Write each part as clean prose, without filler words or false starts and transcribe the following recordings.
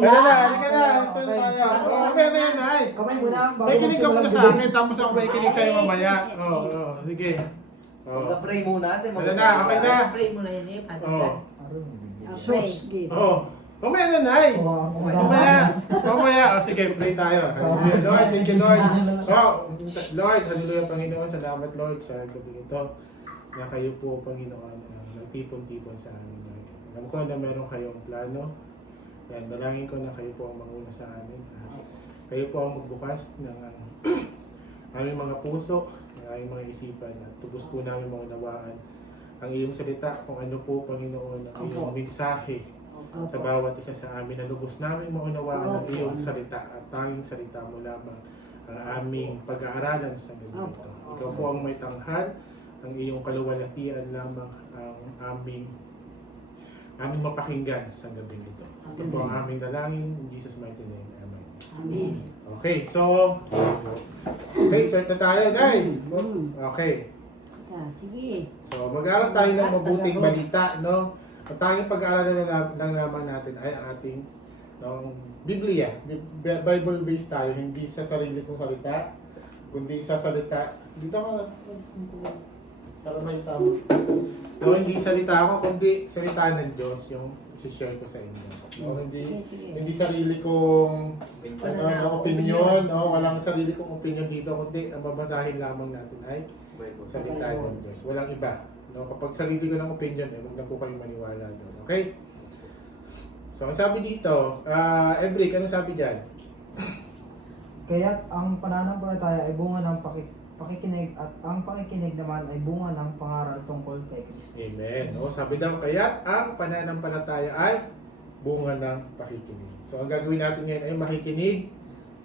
Kaya na, halika na. Start tayo. Mamaya na yan, ay. Kamay muna. May kinig ka muna sa akin, tapos ako may kinig sa'yo mamaya. Sige. Pray muna. Ano na, okay na. Spray mo na yun eh, Oo. padagan. Pray. Mamaya na, ay. Mamaya. Sige, pray tayo. Hallelujah, Lord, thank you, Lord. Lord, hallelujah, Panginoon. Salamat, Lord, sa gabi ito. Na kayo po, Panginoon, nagtipon-tipon sa amin, Lord. Alam ko na meron kayong plano. Yan, dalangin ko na kayo po ang manguna sa amin. Kayo po ang magbukas ng aming mga puso, ng aming mga isipan, at tubos po namin maunawaan ang iyong salita, kung ano po, Panginoon, ang iyong mensahe sa bawat isa sa amin, na lubos namin maunawaan ang iyong salita, at tanging salita mo lamang ang aming pag-aaralan sa gabi ito. Ikaw po ang may tanghal, ang iyong kaluwalhatian lamang ang aming mapakinggan sa gabing ito. Ito po ang aming dalangin, in Jesus' mighty name. Amen. Amen. Okay, so, start na tayo, Nay. Okay. Sige. So, mag-aaral tayo ng mabuting balita, no? At tanging pag-aaralan lang naman natin ay ang ating Biblia. Bible-based tayo, hindi sa sarili kong salita, kundi sa salita. Dito ka, para may tama. No, hindi salita ako, kundi salita ng Diyos yung i-share ko sa inyo. No, hindi sarili kong opinion, no, walang sarili kong opinion dito, kundi ang babasahin lamang natin ay salita ng Diyos. Walang iba. No, kapag sarili ko ng opinion, huwag na po kayo maniwala doon. Okay? So, ang sabi dito, Ebrick, ano sabi dyan? Kaya't ang pananampalataya ay bunga ng pakikinig at ang pakikinig naman ay bunga ng pangaral tungkol kay Kristo. Amen. No, sabi daw, kaya't ang pananampalataya ay bunga ng pakikinig. So, ang gagawin natin ngayon ay makikinig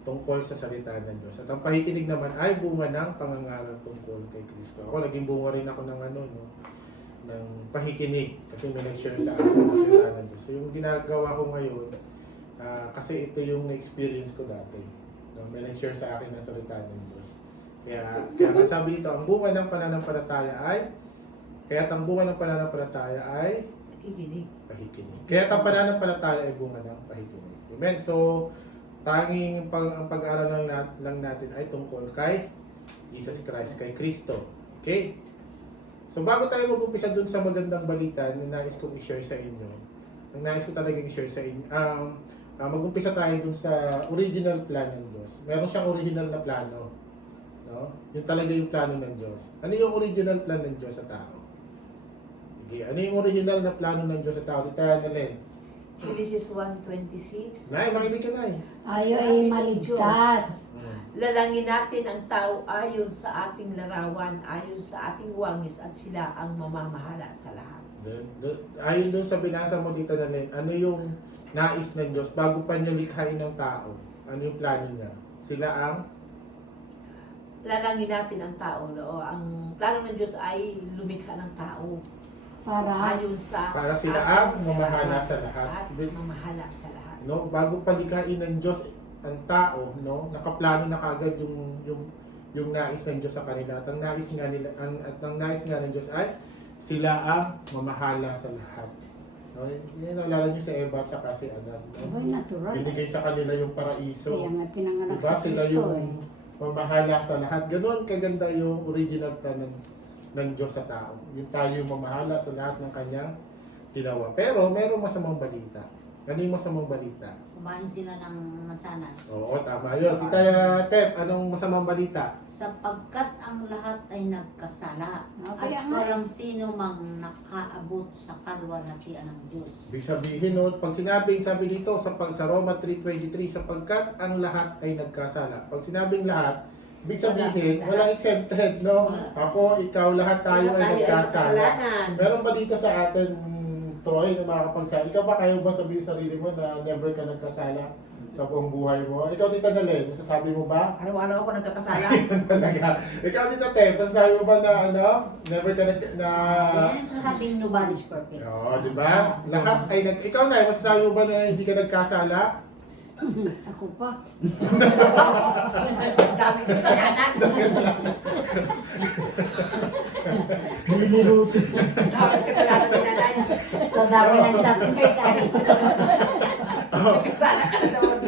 tungkol sa salita ng Diyos. At ang pakikinig naman ay bunga ng pangangaral tungkol kay Kristo. Ako, naging bunga rin ako ng ng pakikinig kasi may nag-share sa akin ng salita ng Diyos. So, yung ginagawa ko ngayon, kasi ito yung na-experience ko dati. No, may nag-share sa akin ng salita ng Diyos. Kaya sabi dito, ang bunga ng pananampalataya ay, Nakikinig. pakikinig. Kaya ang pananampalataya ay bunga ng pakikinig. Amen. So, tanging ang pag-aaral lang natin ay tungkol kay Jesus Christ, kay Kristo. Okay? So, bago tayo mag-umpisa dun sa magandang balita na nais kong i-share sa inyo, ang nais ko talaga i-share sa inyo, mag-umpisa tayo dun sa original plan ng Diyos. Meron siyang original na plano. No? Yun talaga yung plano ng Diyos. Ano yung original plan ng Diyos sa tao? Sige, ano yung original na plano ng Diyos sa tao? Dito tayo na rin. Genesis 1:26. Nay, makinig ka, Nay. Ayaw ay maligtas. Lalangin natin ang tao ayon sa ating larawan, ayon sa ating wangis, at sila ang mamamahala sa lahat. Ayon dun sa binasa mo dito na rin, ano yung nais ng Diyos bago pa niya likhain ng tao? Ano yung plano niya? Sila ang Lalangin natin ang tao. No? Ang plano ng Diyos ay lumikha ng tao. Para Ayon sa para sila ang mamahala sa lahat. Mamahala sa lahat. No, bago palikhain ng Diyos ang tao, no, nakaplano na kagad yung nais ng Diyos sa kanila. At ang nais nga ng Diyos ay sila ang mamahala sa lahat. No, yan naalala niyo sa Eva at saka si Adan. No? Ay, natural. Binigay sa kanila yung Kaya paraiso. nga pinanganak Diba? sa Sila Kristo yung mamahala sa lahat. Ganon kaganda yung original plan ng Diyos sa tao. Yung tayo yung mamahala sa lahat ng kanyang ginawa. Pero merong masamang balita. Ano yung masamang balita? Kumain sila ng mansanas. Oo, tama yun. Tita Tep, anong masamang balita? Sapagkat ang lahat ay nagkasala Okay, at walang sino mang nakaabot sa kalwalhatian ng Diyos. Ibig sabihin, no, pag sinabing, sabi dito sa Roma 3:23, sapagkat ang lahat ay nagkasala. Pag sinabing lahat, ibig sabihin, walang exempted, no? Ako, ikaw, lahat tayo ay nagkasala. kasalanan. Meron ba dito sa atin, Troy, na makakapagsabi? Ikaw ba, kayo ba sabihin sa sarili mo na never ka nagkasala sa buong buhay mo? Ikaw, Tita Nalen, masasabi mo ba? Araw-araw ako nagkakasala. Talaga. Ikaw, Tita Tep, masasabi mo ba na, never ka na... Yan sasabing nobody's perfect. Oo, di ba? Lahat ay Ikaw na, masasabi mo ba na hindi ka nagkasala? Ako pa. Dami ko sa kanan. Nililiruti. Dami kasalanan ni nanay. Sa dami ng chat ko tayo. Kasala ka na naman.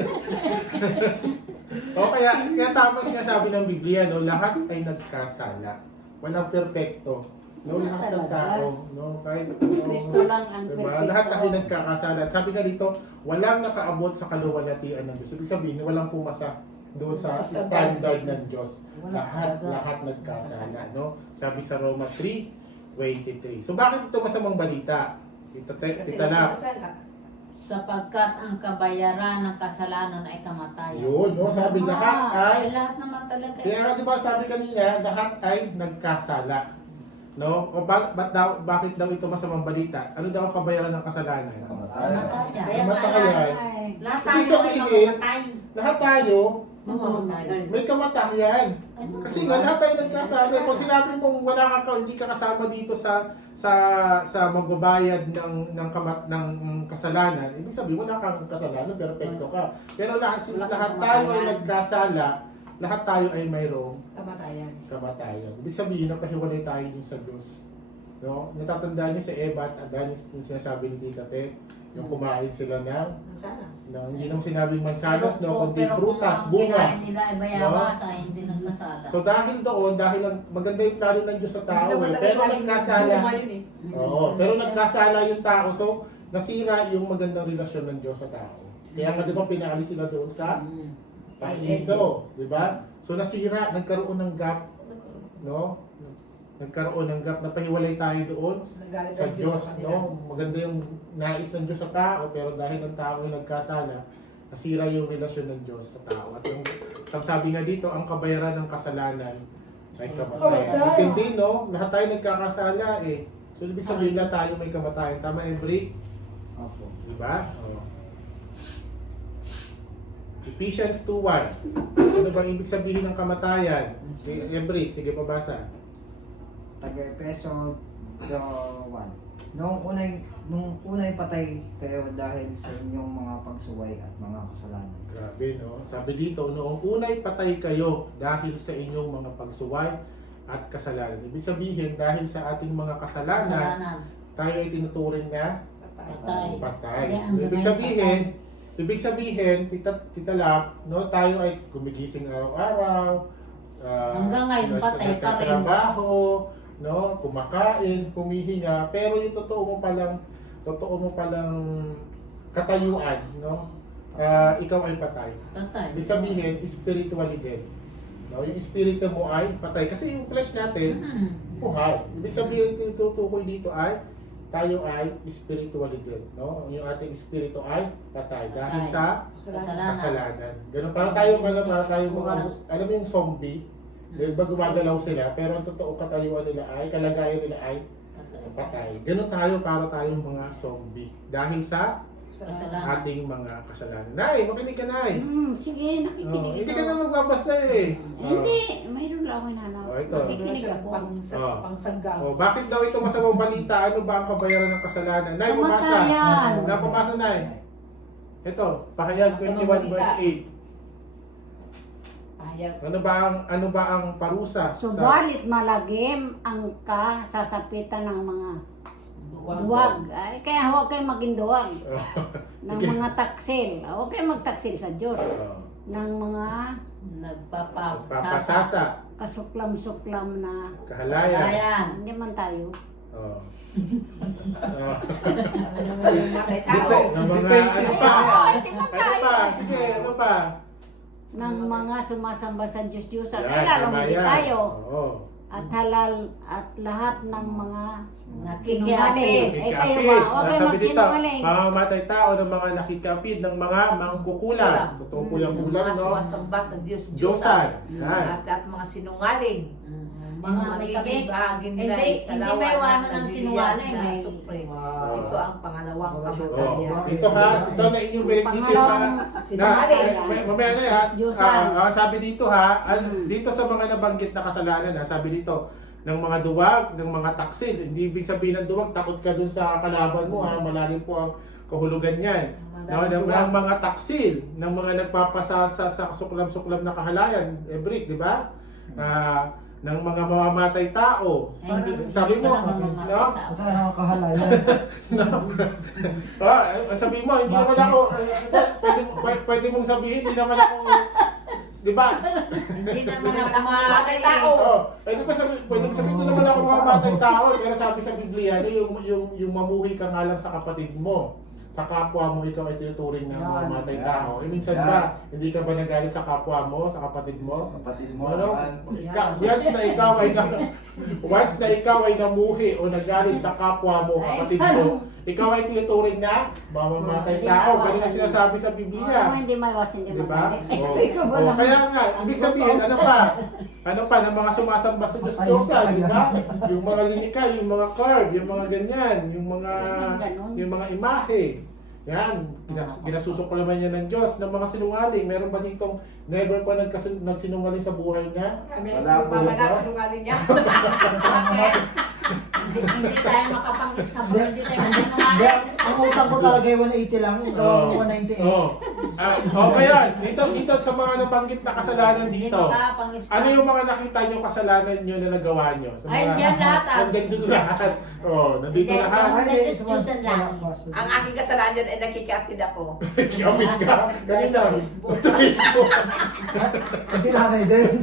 O kaya tama yung sinasabi ng Biblia, no? Lahat ay nagkasala. Walang perpekto. No, lahat ng tao, no, kahit Kristo lang ang diba? perfecto. Lahat ay nagkakasala. Sabi nga dito, walang nakaabot sa kaluwalhatian ng Diyos. Ibig sabihin, walang pumasa doon sa standard ng Diyos. Lahat nagkasala, no? Sabi sa Roma 3:23. So bakit ito masamang balita? Kasi Tita na. kasala. Sapagkat ang kabayaran ng kasalanan ay kamatayan. Yun, no? Sabi lahat ay lahat naman talaga. kaya nga 'di ba sabi kanina, lahat ay nagkasala. No? O bakit daw ito masamang balita? Ano daw ang kabayaran ng kasalanan? Kamatayan. Kamatayan. Lahat Ibig tayo ay sabihin, mamatay. lahat tayo Mamamatay. may kamatayan. Kasi nga lahat tayo nagkasala. Kung sinabi mong wala ka, hindi ka kasama dito sa magbabayad ng kasalanan, ibig sabihin wala kang kasalanan, perfecto ka. Pero since lahat tayo ay nagkasala, lahat tayo ay mayroong kamatayan. Ibig sabihin, napahiwalay tayo dun sa Diyos. No? Natatandaan niyo sa Eva at Adan, yung sinasabi ni Tita Tek, yung kumain sila hindi naman sinabing mansanas, no? Kundi prutas, bungas. Kinain nila ay bayabas, ay hindi nagkasala. So dahil doon, dahil maganda yung plano ng Diyos sa tao, pero nagkasala. Oo, pero nagkasala yung tao, so nasira yung magandang relasyon ng Diyos sa tao. Kaya nga di ba pinaalis sila doon sa Paraiso, di ba? So nasira, nagkaroon ng gap, no? Nagkaroon ng gap, napahiwalay tayo doon sa Diyos, no? Maganda yung nais ng Diyos sa tao, pero dahil ang tao ay nagkasala, nasira yung relasyon ng Diyos sa tao. At ang sabi nga dito, ang kabayaran ng kasalanan ay kamatayan. Hindi, no? Lahat tayo nagkakasala eh. So ibig sabihin na tayo may kamatayan. Tama, Embry? Opo. Di ba? Oh. Ephesians 2:1. Ano bang ibig sabihin ng kamatayan? Embry, sige pabasa. Taga-Efeso 1. Nung unay patay kayo dahil sa inyong mga pagsuway at mga kasalanan. Grabe, no? Sabi dito, noong unay patay kayo dahil sa inyong mga pagsuway at kasalanan. Ibig sabihin, dahil sa ating mga kasalanan, tayo ay tinuturing na patay. Kaya ang Ibig sabihin, Tita Lap, no, tayo ay gumigising araw-araw, Hanggang ngayon, patay pa rin. nagtatrabaho, no, kumakain, humihinga, pero yung totoo mo palang katayuan, no, ikaw ay patay. Patay. Ibig sabihin, spiritually dead. No, yung espiritu mo ay patay. Kasi yung flesh natin, buhay. Ibig sabihin, tinutukoy dito ay tayo ay spiritually dead. No? Yung ating espiritu ay patay. Dahil sa kasalanan. Ganun, para tayo mga, alam mo yung zombie, di ba gumagalaw sila, pero ang totoo katayuan nila ay, kalagayan nila ay patay. Ganun tayo para tayong mga zombie. Dahil sa Kasalanan. ating mga kasalanan. Nay, makinig ka, Nay. Sige, nakikinig Hindi ako. ka na magbabasa eh. Hindi, mayroon lang ako hinanap. Ito. Nakikinig ako. Pangsanggang. Bakit daw ito masamang balita? Ano ba ang kabayaran ng kasalanan? Nay, pabasa. Kamatayan. Napabasa, Nay. Ito, Pahayag 21 verse 8. Ano ba ang parusa? Subalit malagim ang kasasapitan ng mga duwag. Ay, kaya huwag kayong maging duwag. Ng Sige. mga taksil. Huwag kayong magtaksil sa Diyos. Ng mga Papasasa, kasuklam-suklam na kahalayan. hindi man tayo. Oh. Matay tao. Ng mga ano pa? Hindi man Ano tayo. pa? Sige, ano pa? Ng mga sumasamba sa Diyos-Diyosan. Yan, Ay, lalong tama hindi yan. tayo. Oo. At halal at lahat ng mga Nakikiyapid. Eh, kayo Nakikapid. ba? Huwag kayo Sabi dito, magsinungaling. mamamatay tao ng mga nakikapid ng mga mangkukulam. Totoo po yung Yung ulam, mga no? sumasamba sa Diyos, Diyosan. Yan. At lahat mga sinungaling. Mga may magiging kapit. bahagi nila Hindi, ay hindi salawan may iwanan at ng nagdiriyak sinungaling, na eh. supreme. Wow. Ito ang pangalawang Oh, kamatayan. ito ha, ito na enumerate dito yung mga Sinungaling. mamaya na ha. Diyosan. Sabi dito ha, dito sa mga nabanggit na kasalanan ha, sabi dito ng mga duwag, ng mga taksil. Hindi ibig sabihin ng duwag, takot ka dun sa kalaban mo ha, malalim po ang kahulugan niyan. No, ng mga taksil, ng mga nagpapasasa sa suklam-suklam na kahalayan, Brick, di ba? ng mga mamamatay tao. Sabi mo, no? At saka nakakahalayan. Sabi mo, hindi naman ako, pwede mong sabihin, hindi naman ako, di ba? Hindi naman Hindi ako naman ako mamatay tao. Pwede mong sabihin, hindi naman ako mamamatay tao, pero sabi sa Biblia, yung mamuhi ka nga lang sa kapatid mo, sa kapwa mo, ikaw ay tinuturing ng mamamatay tao. Minsan ba, hindi ka ba nagalit sa kapwa mo, sa kapatid mo? Kapatid mo, Ano? naman. Once na ikaw ay namuhi o nagalit sa kapwa mo, kapatid mo, ikaw ay tinuturing na mamamatay tao. Ganun ang sinasabi sa Oo, Biblia. hindi maiwas, hindi Di ba? magalit. Kaya nga, ibig sabihin, ano pa, ng mga sumasamba sa Diyos-Diyosa, di ba? Yung mga linika, yung mga curve, yung mga ganyan, yung mga imahe. Yan, ginasusuklaman niya ng Diyos ng mga sinungaling. Meron ba ditong never pa nagsinungaling sa buhay niya? Kami ang Wala po, sinumamanak no? sa lungaling niya. Bakit? Hindi tayo makapangis kapag hindi tayo Hindi, kumain. ang utang ko talaga yung 180 lang, ito Oo. 198. Okay yan. Dito sa mga nabanggit na kasalanan Hindi dito. makapangis ka. Ano yung mga nakita nyo kasalanan nyo na nagawa nyo? Sa Ay, yan lahat, ah. Nandyan dito lahat. Nandito Hindi, lahat. Sa Diyos-Diyosan lang. Ang aking kasalanan ay nakikiapid ako. Kamit ka. Dahil sa Kanina. Facebook. Kasi nanay din.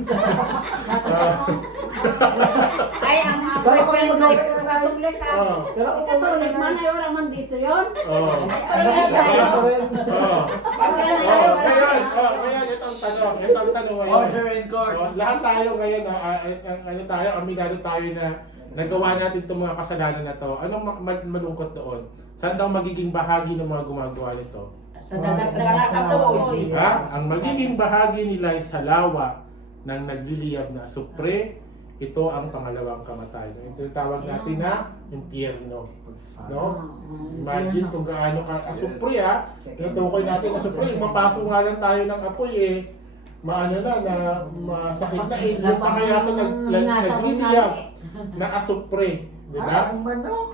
Ay, ang mga Kala ko boyfriend yung ko. mag- Katulik ka. Pero ako Katolik man, ay wala man dito yun. Ngayon, itong tanong ngayon. Order in court. Lahat tayo ngayon, aminado tayo na nagawa natin itong mga kasalanan na to. Anong malungkot doon? Saan daw magiging bahagi ng mga gumagawa nito? Sa dadagdagan Ha? Ang magiging bahagi nila ay sa lawa ng nagliliyab na asupre. Ito ang pangalawang kamatayan. Ito yung tawag natin na impyerno. No? Imagine kung gaano ka asupre Tinutukoy natin na asupre. Mapasok nga lang tayo ng apoy masakit na Yung pa kaya sa nagliliyab na asupre. Di ba? Ang manok.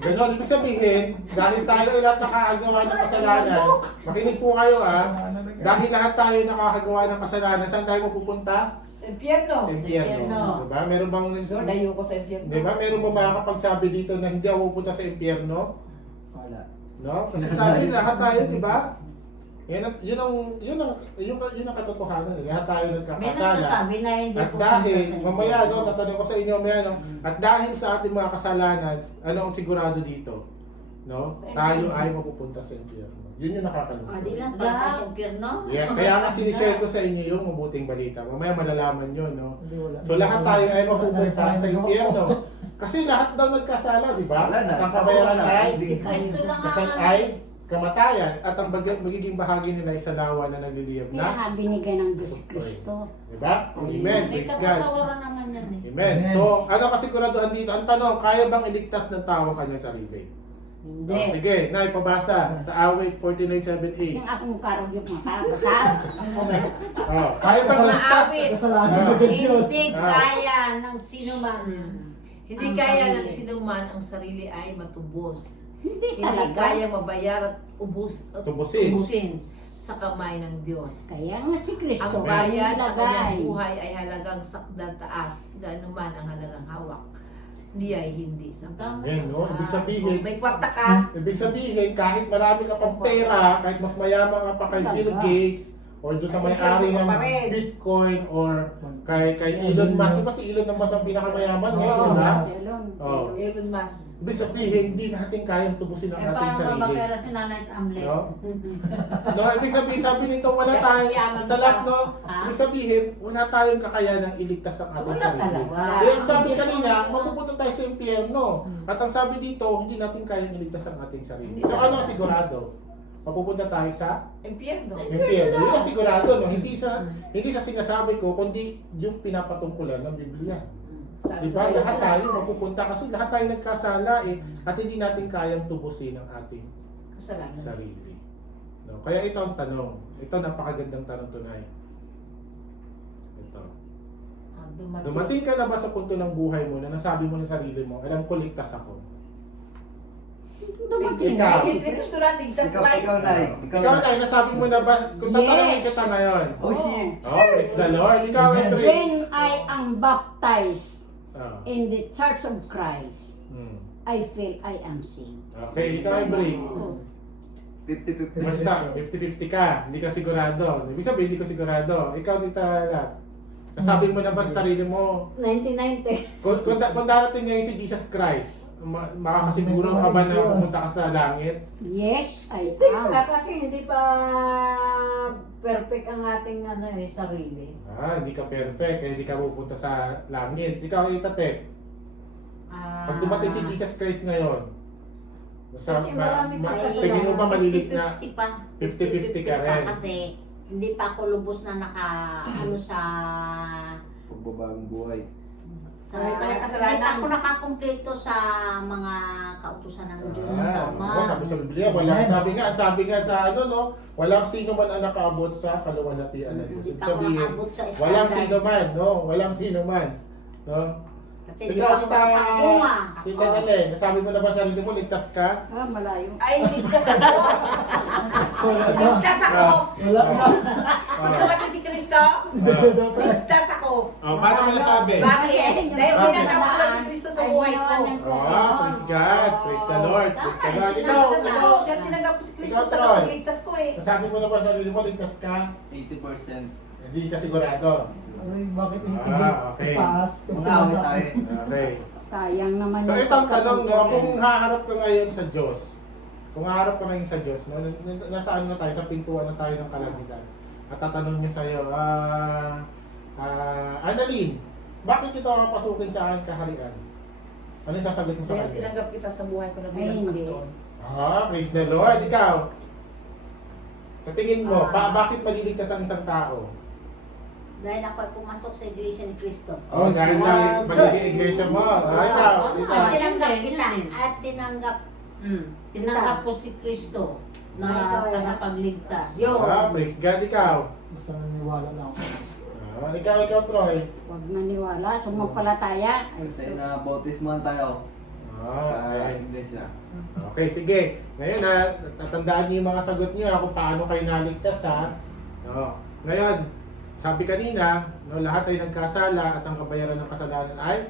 Ganon, ibig sabihin, dahil tayo lahat nakakagawa ng kasalanan, makinig po kayo dahil lahat tayo nakakagawa ng kasalanan, saan tayo mapupunta? Sa impyerno. Sa impyerno. Diba? Meron bang So, layo ko sa impyerno. diba? Meron ba makakapagsabi dito na hindi ako pupunta sa impyerno? Wala. No? Kasi sabi lahat tayo, di ba? Yun ang katotohanan. Lahat tayo May nagkakasala. nagsasabi na hindi At po dahil, pupunta sa mamaya, impyerno. tatanong ko sa inyo, at dahil sa ating mga kasalanan, ano ang sigurado dito? No? Tayo ay mapupunta sa impyerno. Yun yung nakakalungkot. Di lang para sa impyerno. Yeah, kaya nga sinishare ko sa inyo yung mabuting balita. Mamaya malalaman nyo, no? Hindi, wala. So lahat tayo ay mapupunta sa impyerno. Kasi lahat daw nagkasala, di ba? Wala na. Ang kabayaran Tapos na. ay Si Kristo lang kasal ang ay kamatayan at ang magiging bahagi nila ay sa lawa na nagliliyab Kaya na. nga binigay ng Diyos Kristo. Di ba? Amen. May Praise God. kapatawaran naman yan eh. Amen. Amen. So, ano kasiguraduhan dito? Ang tanong, kaya bang iligtas ng tao ang kanyang sarili? Hindi. Oh, sige, Nay, pabasa sa awit 49:7-8. Siyang akong karog yung mga karabasal. Oh, kaya bang iligtas? Awit. Kasalanan Ah. mo din yun. Hindi kaya ng sino man. Hindi Ang kaya sarili. ng sinuman ang sarili ay matubos. Hindi Hindi talaga. kaya mabayar at Tubusin. ubusin sa kamay ng Diyos. Kaya nga si Kristo. Ang bayad sa nilagay. kanyang buhay ay halagang sakdal taas, gaano man ang halagang hawak. Niya ay hindi sa Amen, no? Ibig sabihin, Kung may kwarta ka, Ibig sabihin, kahit marami ka pang pera, kahit mas mayaman ka pa kay Bill Gates, or doon sa may-ari ng Bitcoin, or kay Elon Musk. Di ba si Elon Musk ang pinakamayaman ngayon, Oo. di ba? Elon. Oh. Elon Musk. Ibig sabihin, hindi natin kayang tubusin ang Eh, ating paano sarili. mabakera si Nanay at Amlet? No? No, ibig sabihin, sabi nito, wala tayong Yaman talak, pa. no? Ha? Ibig sabihin, wala tayong kakayanang iligtas ang ating Wala sarili. talaga. Kaya ang sabi kanina, mapupunta tayo sa impyerno. At ang sabi dito, hindi natin kayang iligtas ang ating sarili. So ano ang sigurado? Mapupunta tayo sa Impyerno. impyerno. Yun ang sigurado, no? Hindi sa sinasabi ko, kundi yung pinapatungkulan ng Biblia. Di ba? Lahat tayo mapupunta kasi lahat tayo nagkasala at hindi natin kayang tubusin ang ating Kasalanan. sarili. No? Kaya ito ang tanong. Ito napakagandang tanong tunay. Ito. Dumating ka na ba sa punto ng buhay mo na nasabi mo sa sarili mo, alam ko ligtas ako? dumating Ikaw. na. Ay, Kristo natin, tas Ikaw, light. ikaw, Nay. Ikaw na, nasabi mo na ba? Kung tatanungin Yes. kita ngayon. Oh, si... Oh, praise the Lord. Ikaw, When Edris. I am baptized Oh. in the Church of Christ, Hmm. I feel I am saved. Okay, ikaw, Edris. 50-50. Basta 50-50 ka, hindi ka sigurado. Ibig sabihin, hindi ko sigurado. Ikaw, Tita Lat. Nasabi mo na ba sa sarili mo, 1990. kung darating ngayon si Jesus Christ, makakasiguro ka ba na pumunta ka sa langit? Yes, I Hindi am. pa kasi hindi pa perfect ang ating sarili. Hindi ka perfect, kaya hindi ka pupunta sa langit. Ikaw, Itate, pag dumating si Jesus Christ ngayon, Kasi marami pa tingin mo ba malilit na 50-50 pa. 50-50 ka rin? Kasi hindi pa ako lubos na ano sa Pagbabagong buhay. Marami pa yung kasalanan. Hindi pa ako nakakumpleto sa mga kautusan ng Diyos. Tama. Sabi sa Biblia, ang sabi nga sa ano, no, walang sino man ang nakaabot sa kaluwalhatian ng Diyos. Hindi Ibig pa ako sabihin, nakaabot sa walang standard. sino man, no? Walang sino man. No? Kasi hindi pa ako nakapagbunga. Tita Nalen, nasabi mo na ba sa sarili mo, ligtas ka? Malayo. Ay, ligtas ako. Ligtas ako. Wala na. Pag dumating si Kristo, ligtas ako. Paano mo nasabi? Bakit? Dahil Bakit? ginagawa ko lang si Kristo sa buhay ko. Praise God, praise the Lord, praise the Lord. Ikaw, Ligtas ako. Kaya tinanggap ko si Kristo, Ikaw, Troy. tagapagligtas ko eh. nasabi mo na ba sa sarili mo, ligtas ka? 80%. Hindi ka sigurado. Ay, bakit hindi Okay. taas? Mga awit tayo. Okay. Sayang naman So yung ito ang tanong, no, pagkatungkol. kung haharap ka ngayon sa Diyos, kung haharap ka ngayon sa Diyos, no, nasa ano na tayo, sa pintuan na tayo ng kalamidad, at tatanong niya sa'yo, Annalyn, bakit ito ang pasukin sa aking kaharian? Ano yung sasagot mo sa Dahil kanya? tinanggap kita sa buhay ko na Ay, bilang hindi. Panginoon. Praise the Lord. Ikaw, sa tingin mo, bakit maliligtas ang isang tao? Dahil ako ay pumasok sa Iglesia ni Cristo. Dahil sa magiging iglesia mo. Ikaw, At tinanggap kita. At tinanggap. Tinanggap ko si Kristo na tagapagligtas. Yun. Praise God, ikaw. Basta naniwala na ako. Ikaw, Troy. Huwag maniwala, sumampalataya. Kasi na bautismohan tayo sa Okay. iglesia. Okay, sige. Ngayon, tatandaan niyo yung mga sagot niyo kung paano kayo naligtas, ha? Ngayon, sabi kanina, no, lahat ay nagkasala at ang kabayaran ng kasalanan ay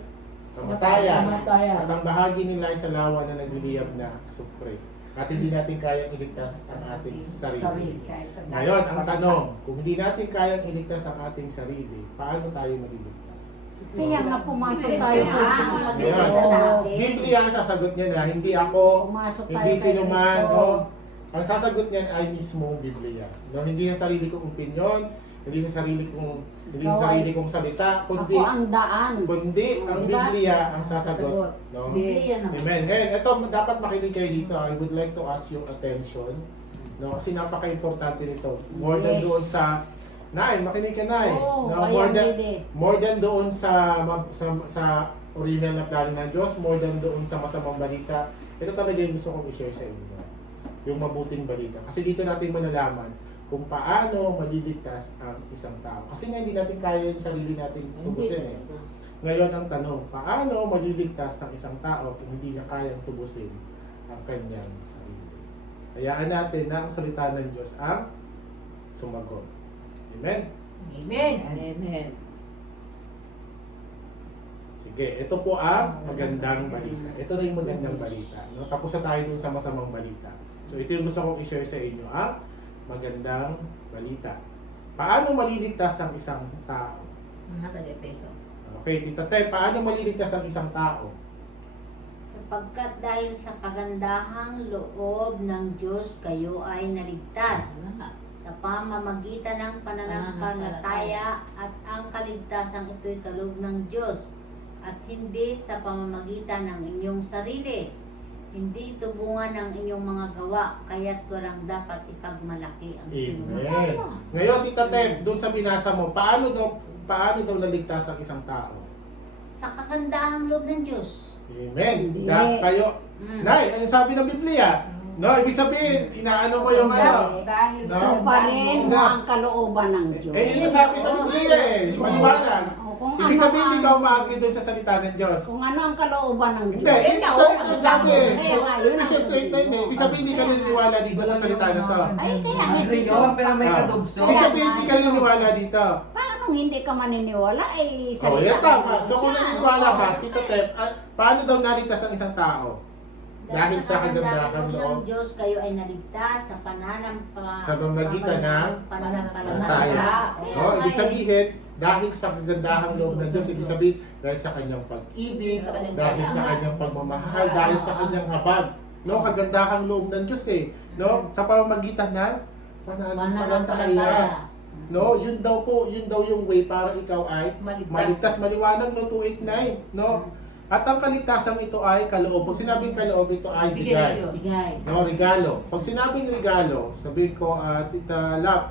kamatayan. Kamatayan. At ang bahagi nila ay sa lawa na nagliliyab na supre. At hindi natin kayang iligtas ang ating sarili. Kahit sa Ngayon, ang tanong, kung hindi natin kayang iligtas ang ating sarili, paano tayo maliligtas? Kaya nga pumasok tayo kay Kristo. Yes. Biblia ang sasagot niya na hindi ako, Pumasok tayo hindi kay sino man, Kristo. no? Ang sasagot niyan ay mismo Biblia. No, hindi sa sarili kong opinion, hindi sa sarili kong salita, kundi Ako ang daan. ang Biblia ang sasagot. No? Biblia naman. Amen. Ngayon, ito dapat makinig kayo dito. I would like to ask your attention. No, kasi napaka-importante nito. More than Yes. doon sa Nay, makinig ka, Nay. Oo, No, I am ready. more than doon sa original na plano ng Diyos, more than doon sa masamang balita. Ito talaga yung gusto kong i-share sa inyo. Yung mabuting balita. Kasi dito natin malalaman kung paano maliligtas ang isang tao. Kasi nga hindi natin kaya yung sarili natin tubusin eh. Ngayon ang tanong, paano maliligtas ang isang tao kung hindi niya kayang tubusin ang kanyang sarili? Hayaan natin na ang salita ng Diyos ang sumagot. Amen? Amen. Amen. Sige, ito po ang magandang balita. Ito na yung magandang balita. No? Tapos na tayo dun sa masamang balita. So ito yung gusto kong i-share sa inyo, ang magandang balita. Paano maliligtas ang isang tao? Tagay-peso. Okay, Tita Te, paano maliligtas ang isang tao? Sapagkat dahil sa kagandahang loob ng Diyos, kayo ay naligtas. Sa pamamagitan ng pananampalataya at ang kaligtasan ito'y kaloob ng Diyos at hindi sa pamamagitan ng inyong sarili. Hindi ito bunga ng inyong mga gawa, kaya't walang dapat ipagmalaki ang Amen. sinungaling. Ngayon, Tita Te, dun sa binasa mo, paano daw naligtas ang isang tao? Sa kakandahang loob ng Diyos. Amen. Hindi. Kayo, Nay, ano sabi ng Biblia? No, ibig sabihin, inaano mo yung ano. Dahil No? sa Tuparin mo ang kalooban ng Diyos. Eh, yun ang sabi sa Biblia eh. Maliwanag. O, kung Ibig ano sabihin, hindi ang- ka umagri doon sa salita ng Diyos. Kung ano ang kalooban ng Hindi, Diyos. ito yung sabi eh. Kaya nga, yun ang- Ephesians 8:9 eh. Ibig sabihin, hindi ka naniniwala dito sa salita na to. Ay, kaya Agree yun, pero may Ah. kadugso. Ibig sabihin, hindi ka naniniwala dito. Paano hindi ka maniniwala? Ay, Oh, yan tama. So kung naniniwala ka, Tito Tep, paano daw naligtas ang isang tao? Dahil sa kagandahang loob. ng Diyos, kayo ay naligtas sa Sa pamamagitan ng pananampalataya. Oh, ibig sabihin, dahil sa kagandahang loob ng Diyos, ibig sabihin, dahil sa kanyang pag-ibig, Sa kanyang dahil sa kanyang pagmamahal, dahil sa kanyang habag. No, kagandahang loob ng Diyos eh. No, sa pamamagitan ng pananampalataya. No, yun daw yung way para ikaw ay maligtas. Maliwanag no 289, no? At ang kaligtasan ito ay kaloob. Pag sinabing kaloob, ito ay Bigay ng bigay. Diyos. Bigay. No, regalo. Pag sinabing regalo, sabihin ko, Tita Lap,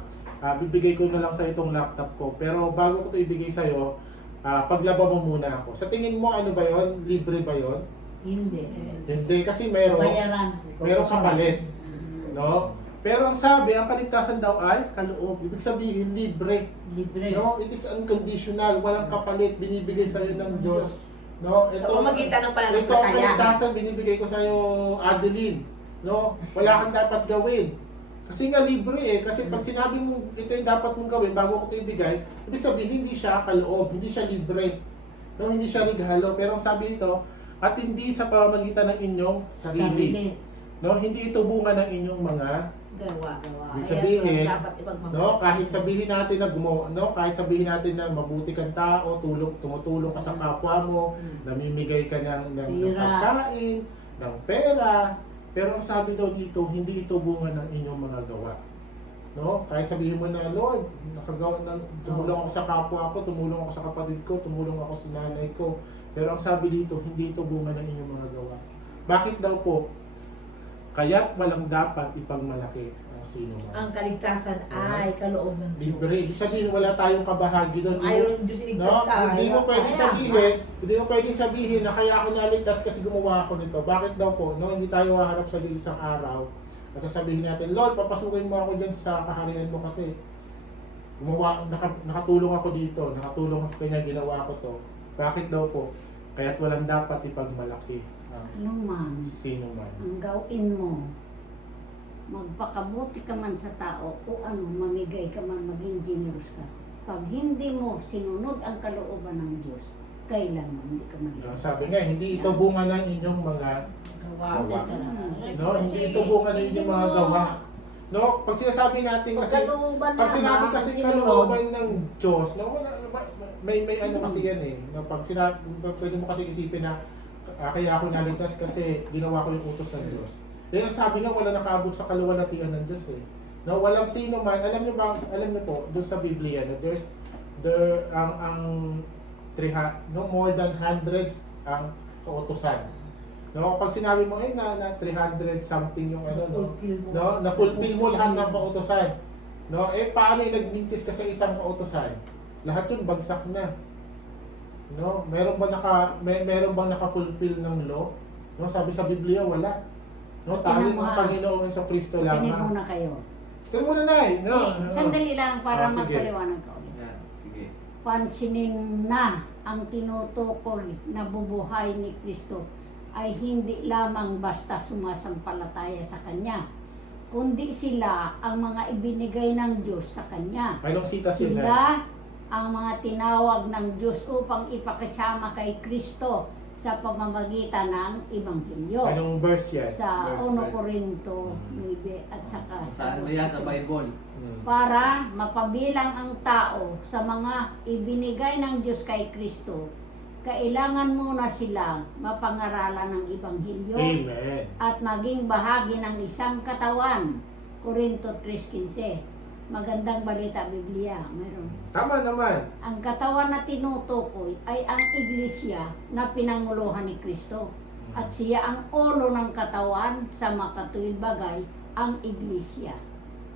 bibigay ko na lang sa itong laptop ko. Pero bago ko ito ibigay sa'yo, paglaba mo muna ako. Sa tingin mo, ano ba yon? Libre ba yon? Hindi. Hindi, kasi merong kapalit. No? Pero ang sabi, ang kaligtasan daw ay kaloob. Ibig sabihin, libre. Libre. No? It is unconditional. Walang kapalit. Binibigay sa'yo ng Diyos. No? Sa pamagitan ng Ito ang pananampalataya. kaligtasan binibigay ko sa'yo, Adeline. No? Wala kang dapat gawin. Kasi nga libre eh. Kasi pag sinabi mo, ito yung dapat mong gawin bago ko ito ibigay, ibig sabihin hindi siya kaloob, hindi siya libre. No? Hindi siya regalo. Pero ang sabi nito, at hindi sa pamamagitan ng inyong sarili. No? Hindi ito bunga ng inyong mga Gawa. ibig Kaya sabihin, dapat ipagmamahal. no, kahit sabihin natin na kahit sabihin natin na mabuti kang tao, tumutulong ka sa kapwa mo, namimigay ka ng Pera. pagkain, ng pera, pero ang sabi daw dito, hindi ito bunga ng inyong mga gawa. No? Kahit sabihin mo na, Lord, tumulong ako sa kapwa ko, tumulong ako sa kapatid ko, tumulong ako sa nanay ko. Pero ang sabi dito, hindi ito bunga ng inyong mga gawa. Bakit daw po? Kaya't walang dapat ipagmalaki ang sino man. Ang kaligtasan ay kaloob ng Diyos. Libre. Ibig sabihin, wala tayong kabahagi doon. Ayaw ng Diyos iligtas No? ka. Hindi mo Ayaw. pwedeng sabihin na kaya ako naligtas kasi gumawa ako nito. Bakit daw po? No, hindi tayo haharap sa Diyos isang araw. At sasabihin natin, Lord, papasukin mo ako dyan sa kaharian mo kasi nakatulong ako dito. Nakatulong ako kanya, ginawa ko to. Bakit daw po? Kaya't walang dapat ipagmalaki ang Ano man, sino man. ang gawin mo, magpakabuti ka man sa tao o ano, mamigay ka man, maging generous ka. Pag hindi mo sinunod ang kalooban ng Diyos, kailanman hindi ka No, maligtas. sabi nga, hindi ito bunga ng inyong mga Gawa. gawa. No, hindi ito bunga ng inyong mga gawa. No, pag sinasabi natin kasi, pag sinabi kasi kalooban ng Diyos, no, may ano kasi yan eh. No, pag sinabi, pwede mo kasi isipin na kaya ako naligtas kasi ginawa ko yung utos ng Diyos. Yan ang sabi nga, wala nakaabot sa kaluwalhatian ng Diyos eh. No, walang sino man, alam niyo po, doon sa Biblia, no, no more than hundreds ang kautusan. No, pag sinabi mo ay na 300 something yung ano, no, no, na-fulfill mo lahat ng kautusan. No, paano yung nagmintis ka sa isang kautusan? Lahat yun bagsak na. No, meron bang naka-fulfill ng law? No, sabi sa Biblia wala. No, tanging ang Panginoong Jesucristo Tinig lamang. muna kayo. Ito muna na eh. No, Sandali lang para sige. magpaliwanag ka ulit. Pansinin na ang tinutukoy na bubuhay ni Kristo ay hindi lamang basta sumasampalataya sa Kanya, kundi sila ang mga ibinigay ng Diyos sa Kanya. Anong sitas yun na? Sila ang mga tinawag ng Diyos upang ipakasama kay Kristo sa pamamagitan ng Ebanghelyo. Anong verse yan? Sa Verse. 1 Corinto 9 at saka Saan mo yan sa 12. Bible? Para mapabilang ang tao sa mga ibinigay ng Diyos kay Kristo, kailangan muna silang mapangaralan ng Ebanghelyo Amen. at maging bahagi ng isang katawan. Corinto 3:15. Magandang balita Biblia, mayroon. Tama naman. Ang katawan na tinutukoy ay ang iglesia na pinanguluhan ni Kristo. At siya ang ulo ng katawan sa makatuwid bagay, ang iglesia.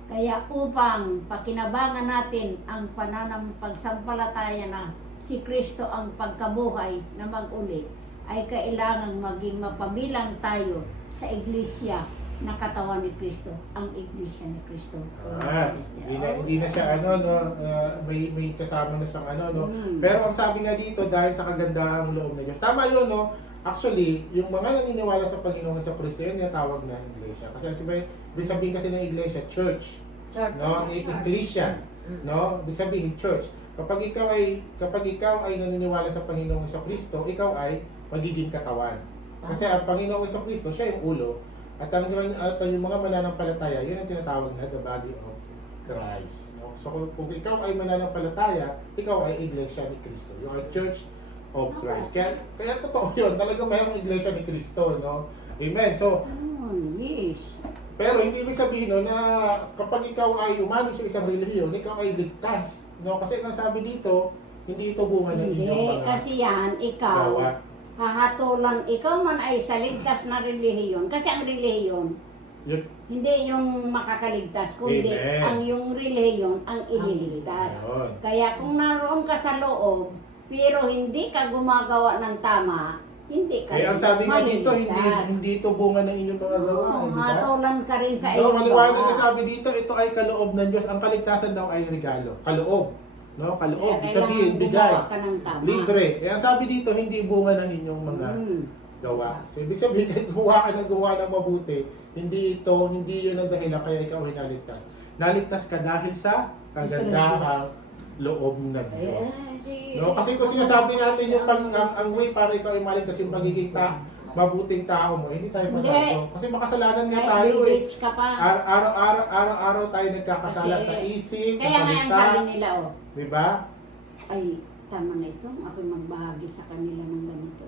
Kaya upang pakinabangan natin ang pagsampalataya na si Kristo ang pagkabuhay na mag-uli, ay kailangang maging mapabilang tayo sa iglesia na katawan ni Kristo, ang iglesia ni Kristo. Hindi na siya may kasama na siyang Pero ang sabi nga dito, dahil sa kagandahang loob ng Diyos. Tama yun, no? Actually, yung mga naniniwala sa Panginoon sa Kristo, yun yung tawag na iglesia. Kasi ibig sabihin kasi ng iglesia, church. No? Iglesia. No? Ibig sabihin, church. Kapag ikaw ay naniniwala sa Panginoon sa Kristo, ikaw ay magiging katawan. Kasi ang Panginoon sa Kristo, siya yung ulo. At yung mga mananampalataya, yun ang tinatawag na the body of Christ. No? So kung ikaw ay mananampalataya, ikaw ay iglesia ni Kristo. You are church of Christ. Kaya totoo yun. Talagang mayroong iglesia ni Kristo. No? Amen. So, Yes. pero hindi ibig sabihin no, na kapag ikaw ay umano sa isang relihiyon, ikaw ay ligtas. No? Kasi ang sabi dito, hindi ito bunga ng inyong Hindi, mga kasi yan, ikaw, gawa. hahatulan, ikaw man ay sa ligtas na relihiyon. Kasi ang relihiyon, Yun- hindi yung makakaligtas, kundi Amen. ang yung relihiyon ang ililigtas. Yun. Kaya kung naroon ka sa loob, pero hindi ka gumagawa ng tama, hindi ka Kaya ang sabi nga dito, maliligtas. hindi ito bunga ng inyong mga gawa. Oo, di ba? hatulan ka rin sa No, iyong maliwanag gawa. na sabi dito, ito ay kaloob ng Diyos. Ang kaligtasan daw ay regalo. Kaloob. No, kaloob. Kaya Ibig sabihin, kailangan bigay. gumawa ka ng tama. Libre. Kaya ang sabi dito, hindi bunga ng inyong mga gawa. So, ibig sabihin, kahit gumawa ka ng gawa ng mabuti, hindi yun ang dahilan kaya ikaw ay naligtas. Naligtas ka dahil sa kagandahang loob ng Diyos. No, kasi kung sinasabi natin yung ang way para ikaw ay maligtas yung pagiging mabuting tao mo, hindi tayo Hindi. pasado. Kasi makasalanan nga Kaya tayo eh. rich ka pa. Araw-araw tayo nagkakasala Kasi, sa isip, Kaya sa nga ang salita. sabi nila, Di ba? ay, tama na ito, ako'y magbahagi sa kanila ng ganito.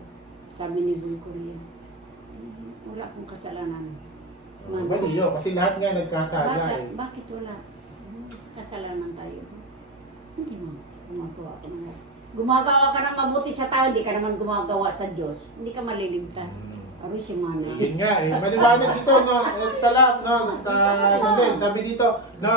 Sabi ni Bull Korean, wala akong kasalanan. Mali yun. Kasi lahat nga nagkasala eh. Bakit wala? Kasalanan tayo. Hindi mo gumagawa ka ng gumagawa ka ng mabuti sa tao, hindi ka naman gumagawa sa Diyos. Hindi ka maliligtas. Aro si Mana. Yun nga eh. Maliwanag dito, no? Sabi dito, no?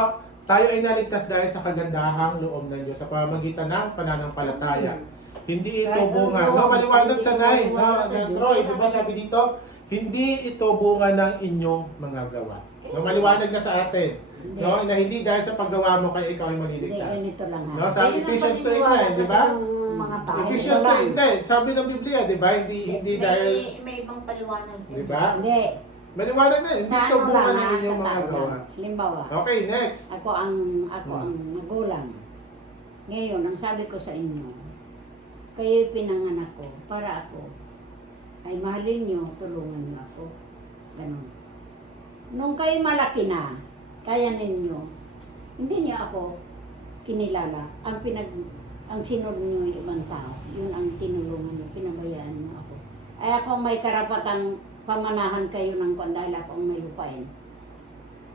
Tayo ay naligtas dahil sa kagandahang loob ng Diyos sa pamamagitan ng pananampalataya. Hindi ito bunga. No, maliwanag sa 9, no? Troy, di ba sabi dito, hindi ito bunga ng inyong mga gawa. No, maliwanag na sa atin. No, na hindi dahil sa paggawa mo kaya ikaw ay Hindi, maliligtas. ganito lang ha. No, sa Ephesians 2:9, di ba? Mga tao. Ephesians 2:9, sabi ng Biblia, di ba? Hindi dahil, May ibang paliwanag di ba? Hindi. Maliwanag na, hindi Sa ito ano bunga lang ng ha, inyong sa mga tao gawa. lang. Halimbawa, Okay, next. ako ang magulang. Ngayon, ang sabi ko sa inyo, kayo'y pinanganak ko para ako ay mahalin niyo, tulungan niyo ako. Ganun. Nung kayo malaki na, kaya ninyo, hindi niyo ako kinilala. Ang sinunod niyo yung ibang tao, yun ang tinulungan niyo, pinabayaan niyo ako. Ay ako may karapatang pamanahan kayo ng kwan dahil ako ang may lupain.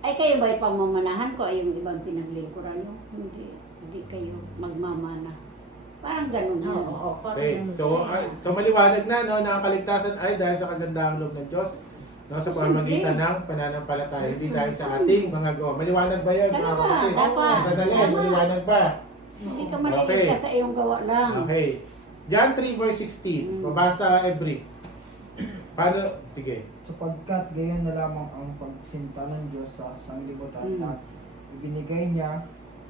Ay kayo ba'y pamamanahan ko ay yung ibang pinaglingkuran niyo? Hindi kayo magmamana. Parang ganun yun. Okay, so maliwanag na, no, na ang kaligtasan ay dahil sa kagandahang loob ng Diyos, no, sa pamamagitan ng pananampalataya, hindi dahil sa ating mga gawa. Maliwanag ba yan? Dapat, mga kapatid? dapat. Madali, Dapat. maliwanag ba? Hindi ka maliligtas sa iyong gawa lang. Okay. John 3 verse 16. Mabasa every. Paano? Sige. Sapagkat gayon na lamang ang pagsinta ng Diyos sa sanglibutan na ibinigay niya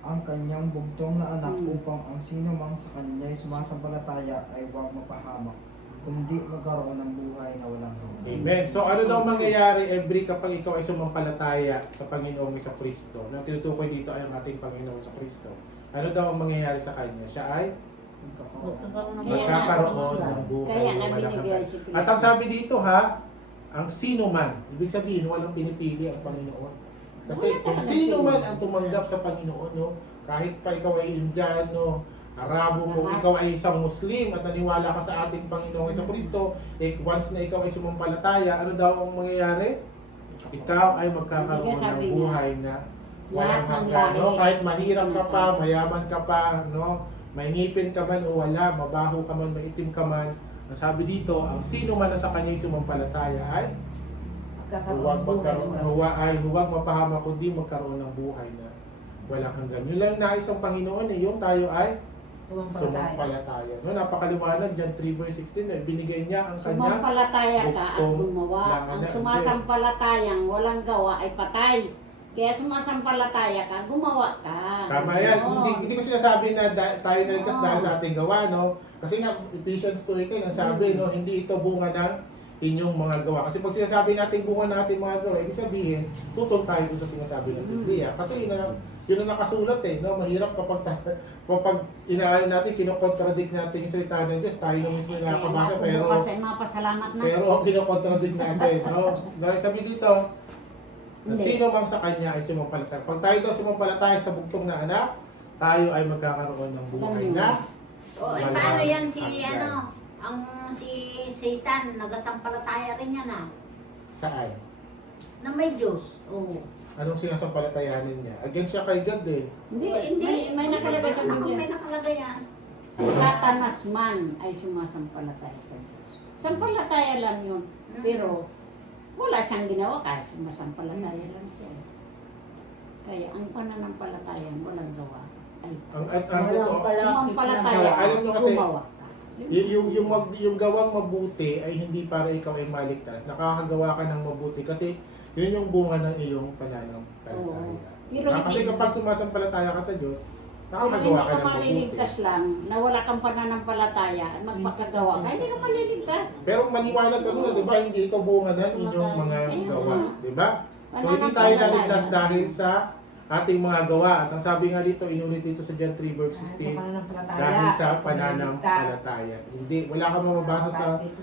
ang kanyang bugtong na anak upang ang sino mang sa kanya'y sumasampalataya ay huwag mapahamak, kundi magkaroon ng buhay na walang hanggan. Amen. So ano daw mangyayari every kapag ikaw ay sumampalataya sa Panginoong sa Kristo? Na tinutukoy dito ay ang ating Panginoong sa Kristo. Ano daw ang mangyayari sa kanya? Siya ay magkakaroon ng buhay Kaya na nga walang binigay hanggan. si Kristo. At ang sabi dito ha, ang sino man, ibig sabihin walang pinipili ang Panginoon. Kasi kung sino man ang tumanggap sa Panginoon, no, kahit pa ikaw ay Indiano, Arabo, kung ikaw ay isang Muslim at naniwala ka sa ating Panginoong sa Kristo, once na ikaw ay sumampalataya, ano daw ang mangyayari? Ikaw ay magkakaroon ng buhay na walang hanggan. No? Kahit mahirap ka pa, mayaman ka pa, no? May ngipin ka man o wala, mabaho ka man, maitim ka man, ang sabi dito, ang sino man na sa kanya'y sumampalataya ay huwag mapahamak kundi magkaroon ng buhay na walang hanggan. Yun lang nais ang Panginoon eh, yung tayo ay sumampalataya. No, napakaliwanag dyan, 3 verse 16, na binigay niya ang kanyang Sumampalataya ka at buktong gumawa. na Ang anak. sumasampalatayang walang gawa ay patay. Kaya sumasampalataya ka, gumawa ka. Tama yan. Oo. Hindi ko sinasabi na tayo naligtas dahil sa ating gawa, no? Kasi nga, Ephesians 2:18, ang sabi, no, hindi ito bunga ng inyong mga gawa. Kasi pag sinasabi natin bunga ng ating mga gawa, ibig sabihin, tutol tayo doon sa sinasabi ng Biblia. Kasi yun ang nakasulat eh, no? Mahirap kapag inaano natin, kinokontradict natin yung salita ng Diyos, tayo na mismo yung nakakabasa, pero Bukas ay mapasalamat na. kinokontradict natin, no? Dahil sabi dito, Hindi. sino mang sa kanya ay sumampalataya. Pag tayo daw sumampalataya sa bugtong na anak, tayo ay magkakaroon ng buhay na O, eh, paano yan si, si Satan, nagasampalataya rin yan saan? na may Diyos. Oo. Anong sinasampalatayanin niya? Against siya kay God eh. Hindi, may nakalagay sa Ako, Biblia. may nakalagay yan. Si Satanas man ay sumasampalataya sa Diyos. Sampalataya lang yun. Pero wala siyang ginawa kahit sumasampalataya lang siya. Kaya ang pananampalataya walang gawa. Ay, Ang totoo, sumampalataya alam nyo kasi, gumawa ka. yung gawang mabuti ay hindi para ikaw ay maligtas. Nakakagawa ka ng mabuti kasi yun yung bunga ng iyong pananampalataya. Oo. Pero Kasi hindi- kapag sumasampalataya ka sa Diyos, Kung hindi nakakagawa ka ka ng mabuti. maliligtas lang, na wala kang pananampalataya, at magpakagawa ka, hindi ka maliligtas. Pero maniwala ka muna, di ba? Hindi ito bunga ng inyong mga gawa. Di ba? So hindi tayo naligtas dahil sa ating mga gawa. At ang sabi nga dito, inulit dito sa John 3 verse 16, dahil sa pananampalataya. Hindi, wala kang mababasa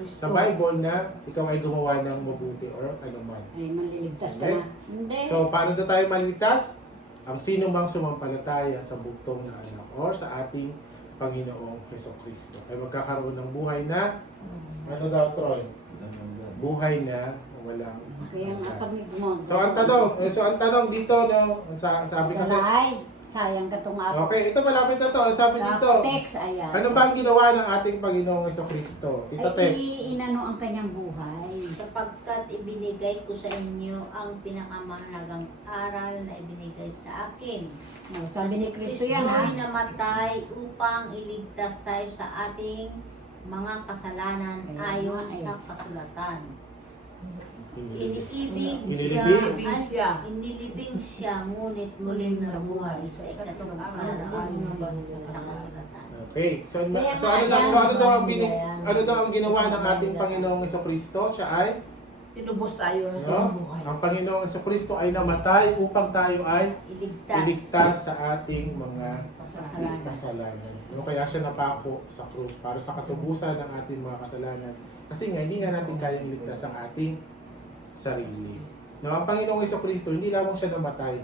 sa Bible na ikaw ay gumawa ng mabuti or ano man. Ay, maliligtas ka Okay. na. Hindi. So, paano na tayo maligtas? Ang sino mang sumampalataya sa bugtong na anak or sa ating Panginoong Jesucristo ay magkakaroon ng buhay na, ano daw, Troy? Buhay na walang Kaya nga pag may gumawa. So ang tanong dito, no, sabi kasi, Ay, sayang ka itong ako. okay, ito malapit na to. Ang sabi dito, Text, ayan. ano ba ang ginawa ng ating Panginoong Jesucristo? Tito Ted. Ay, inano ang kanyang buhay. Sapagkat ibinigay ko sa inyo ang pinakamahalagang aral na ibinigay sa akin. No, sabi ni Kristo yan, ha? Kristo'y namatay upang iligtas tayo sa ating mga kasalanan Kaya ayon nga, sa kasulatan. Inilibing. Inilibing siya, ngunit muling nabuhay sa ikatlong araw ayon sa kasulatan. Okay, so, Kaya so, nga, ano daw ang yan. ano daw ang ginawa ng ating Panginoong Jesucristo? Siya ay, Tinubos tayo ng no? buhay. Ang Panginoong Jesucristo ay namatay upang tayo ay Iligtas. iligtas sa ating mga Kasalanan. kasalanan. No, kaya siya napako sa krus para sa katubusan ng ating mga kasalanan. Kasi nga, hindi nga natin kayang iligtas ang ating sarili. No, ang Panginoong Jesucristo, hindi lamang siya namatay.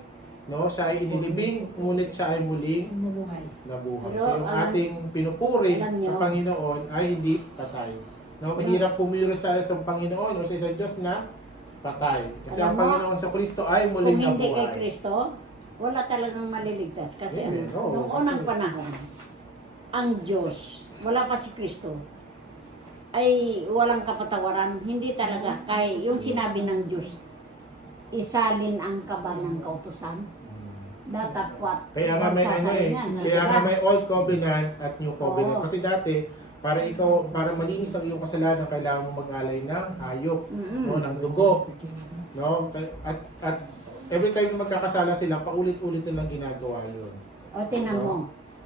No, siya ay inilibing, ngunit siya ay muling Nabuhay. nabuhay. Pero, So, yung ating pinupuri alam niyo, ng Panginoon ay hindi patay. No, mahirap pumiro sa isang Panginoon o sa isang Diyos na patay. Kasi ang Alam mo, Panginoon sa Kristo ay Kung muling hindi kay nabuhay. Kristo, wala talagang maliligtas. Kasi Hindi, oo. noong unang panahon, ang Diyos, wala pa si Kristo, ay walang kapatawaran. Hindi talaga. Kaya yung sinabi ng Diyos, isalin ang kaba ng kautusan. Datapwat. Kaya nga may ano eh, kaya nga may Old Covenant at New Covenant. Oo. Kasi dati, para malinis ang iyong kasalanan, kailangan mo mag-alay ng hayop, no, ng dugo. No? At every time na magkakasala sila, paulit-ulit nilang ginagawa yun. O tinan mo,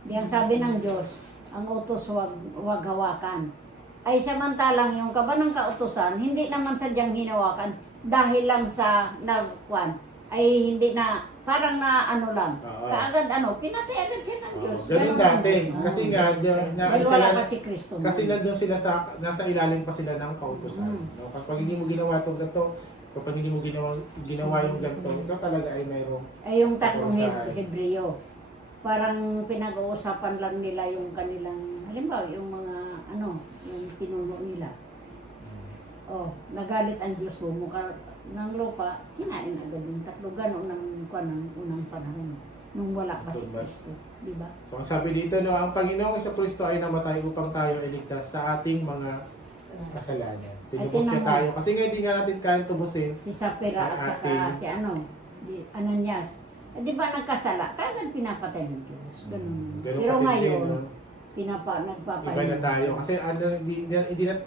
di ang sabi ng Diyos, ang utos wag hawakan. Ay samantalang yung kaba ng kautusan, hindi naman sadyang hinawakan dahil lang sa nagkuan ay hindi na parang na ano lang. Oo. Kaagad pinatay agad siya ng Diyos. Ganun dati. Kasi nga, Dahil wala pa si Kristo. kasi nandun sila nasa ilalim pa sila ng kautusan. No? Kapag hindi mo ginawa itong ganito, kapag hindi mo ginawa yung ganito, ito talaga ay mayroong Ay yung tatlong Kautusan. Hebreo. Parang pinag-uusapan lang nila yung kanilang, halimbawa yung mga yung pinuno nila. Oh, nagalit ang Diyos mo mukha ng lupa, kinain agad yung tatlo. Gano'n ng unang panahon. Nung wala pa si Kristo. Di ba? So ang sabi dito, no, ang Panginoong sa Kristo ay namatay upang tayo iligtas sa ating mga kasalanan. Tinubos niya tinan mo. tayo. Kasi nga hindi nga natin kayang tubusin. Si Sapira at saka Ating- si Ananias. Di ba nagkasala? Kagad pinapatay ng Diyos. Ganun. Ganun Pero katindi, ngayon, no? Iba na Iba na tayo. Kasi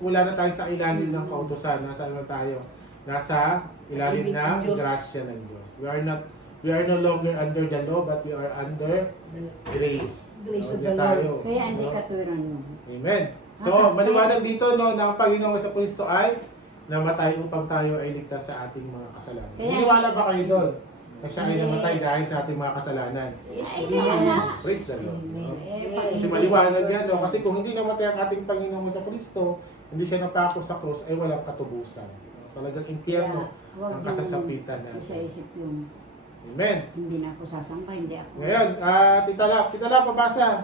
wala na tayo sa ilalim ng kautusan. Nasa ano tayo? Nasa ilalim Ibig ng ng Diyos. grasya ng Diyos. We are no longer under the law, but we are under grace. Grace of Hindi the tayo. Kaya hindi No? katuwiran mo. Amen. So, maliwanag dito no, na ang Panginoong sa Kristo ay namatay upang tayo ay ligtas sa ating mga kasalanan. Kaya- Niniwala ba kayo doon? Na siya ay Hindi. namatay dahil sa ating mga kasalanan. Yes. Praise the Lord. No? Eh, Kasi maliwanag yan. No? Kasi kung hindi namatay ang ating Panginoong sa Kristo, hindi siya napako sa krus, ay walang katubusan. Talagang impyerno ang kasasapitan natin. Isa-isip yung Amen. hindi na ako sasangka, hindi ako. Ngayon, Tita Lap, pabasa.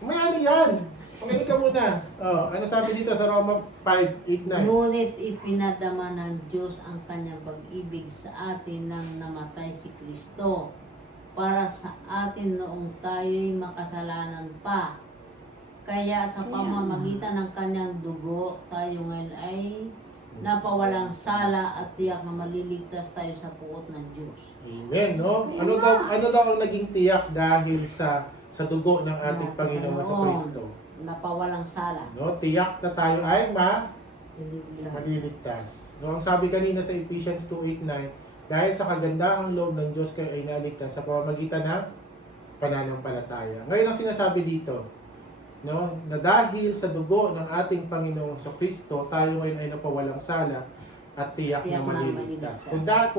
May ano yan? Pakinig ka muna. Oh, ano sabi dito sa Roma 5:8-9? Ngunit ipinadama ng Diyos ang kanyang pag-ibig sa atin nang namatay si Kristo para sa atin noong tayo'y makasalanan pa. Kaya sa pamamagitan ng kanyang dugo, tayo ngayon ay napawalang sala at tiyak na maliligtas tayo sa puot ng Diyos. Amen, no? Ano daw ang naging tiyak dahil sa dugo ng ating Panginoon sa Kristo? Napawalang sala. No? Tiyak na tayo ay Liligtas. maliligtas. No, ang sabi kanina sa Ephesians 2:8-9, dahil sa kagandahang loob ng Diyos kayo ay naligtas sa pamamagitan ng pananampalataya. Ngayon ang sinasabi dito, no, na dahil sa dugo ng ating Panginoong sa Kristo, tayo ngayon ay napawalang sala at tiyak na Tiyak na maliligtas. maliligtas.